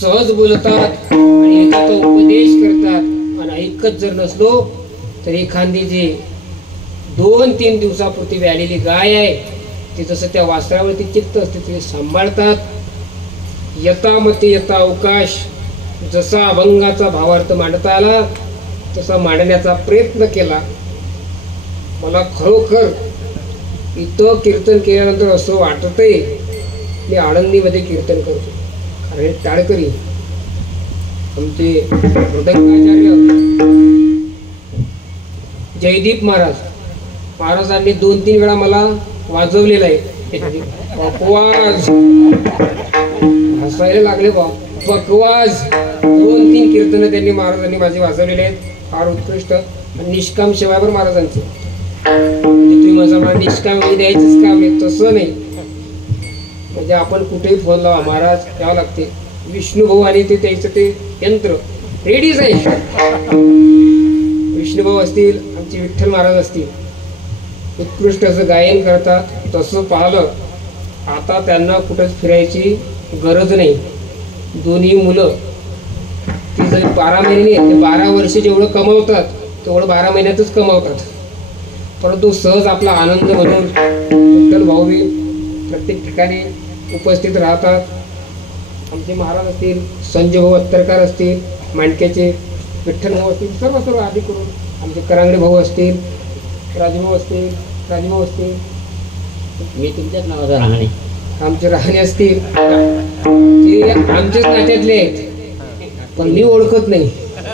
सहज बोलतात आणि एखादा उपदेश करतात आणि ऐकत जर नसलो तर एखादी जी 2-3 दिवसापुरती व्यालेली गाय आहे ती जसं त्या वासरावरती चित्त असते ते सांभाळतात। यथामती यथा अवकाश जसा अभंगाचा भावार्थ मांडता आला तसा मांडण्याचा प्रयत्न केला। मला खरोखर इथं कीर्तन केल्यानंतर असं वाटतंय मी आळंदीमध्ये कीर्तन करतो, कारण टाळकरी आमचे मृदंगाचार्य जयदीप महाराजांनी 2-3 वेळा मला वाजवलेलं आहे। बकवास हसायला लागले बा, बकवास 2-3 कीर्तन त्यांनी महाराजांनी माझे वाजवलेले आहेत, फार उत्कृष्ट आणि निष्काम सेवावर महाराजांचे। तुम्ही मला निष्काम द्यायचंच काम आहे तसं नाही, म्हणजे आपण कुठेही फोन लावा महाराज यावं लागते। विष्णू भाऊ आणि ते त्याचं ते यंत्र रेडीच आहे। विष्णू भाऊ असतील, आमचे विठ्ठल महाराज असतील, उत्कृष्ट असं गायन करतात। तसं पाहिलं आता त्यांना कुठंच फिरायची गरज नाही। दोन्ही मुलं ती जरी 12 महिने 12 वर्ष जेवढं कमवतात तेवढं 12 महिन्यातच कमावतात, परंतु सहज आपला आनंद म्हणून विठ्ठल भाऊ बी प्रत्येक ठिकाणी उपस्थित राहतात। आमचे महाराज असतील, संजय भाऊ अत्तरकार असतील, मांडक्याचे विठ्ठल भाऊ असतील, सर्व आधी करून आमचे करांगडे भाऊ असतील, राजभाऊ असतील, मी तुमच्याच नावाचा राहणे, आमचे राहणे असतील, ते आमच्याच नात्यातले आहेत पण मी ओळखत नाही,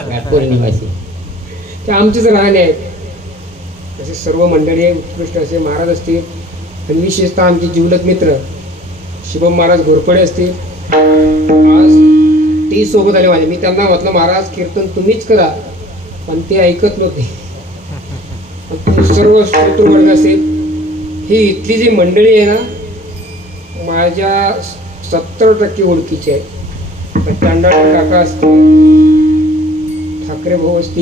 घाटकोळी निवासी ते आमचेच राहणे आहेत। असे सर्व मंडळी उत्कृष्ट असे महाराज असतील आणि विशेषतः आमचे जीवलग मित्र शिवम महाराज घोरपडे असतील, आज ते सोबत आले माझे। मी त्यांना म्हटलं महाराज कीर्तन तुम्हीच करा, पण ते ऐकत नव्हते। सर्व श्रोतृवर्ग असेल, ही इथली जी मंडळी आहे ना माझ्या 70% ओळखीची आहे। चांडाळ काका असतील, ठाकरे भाऊ असतील,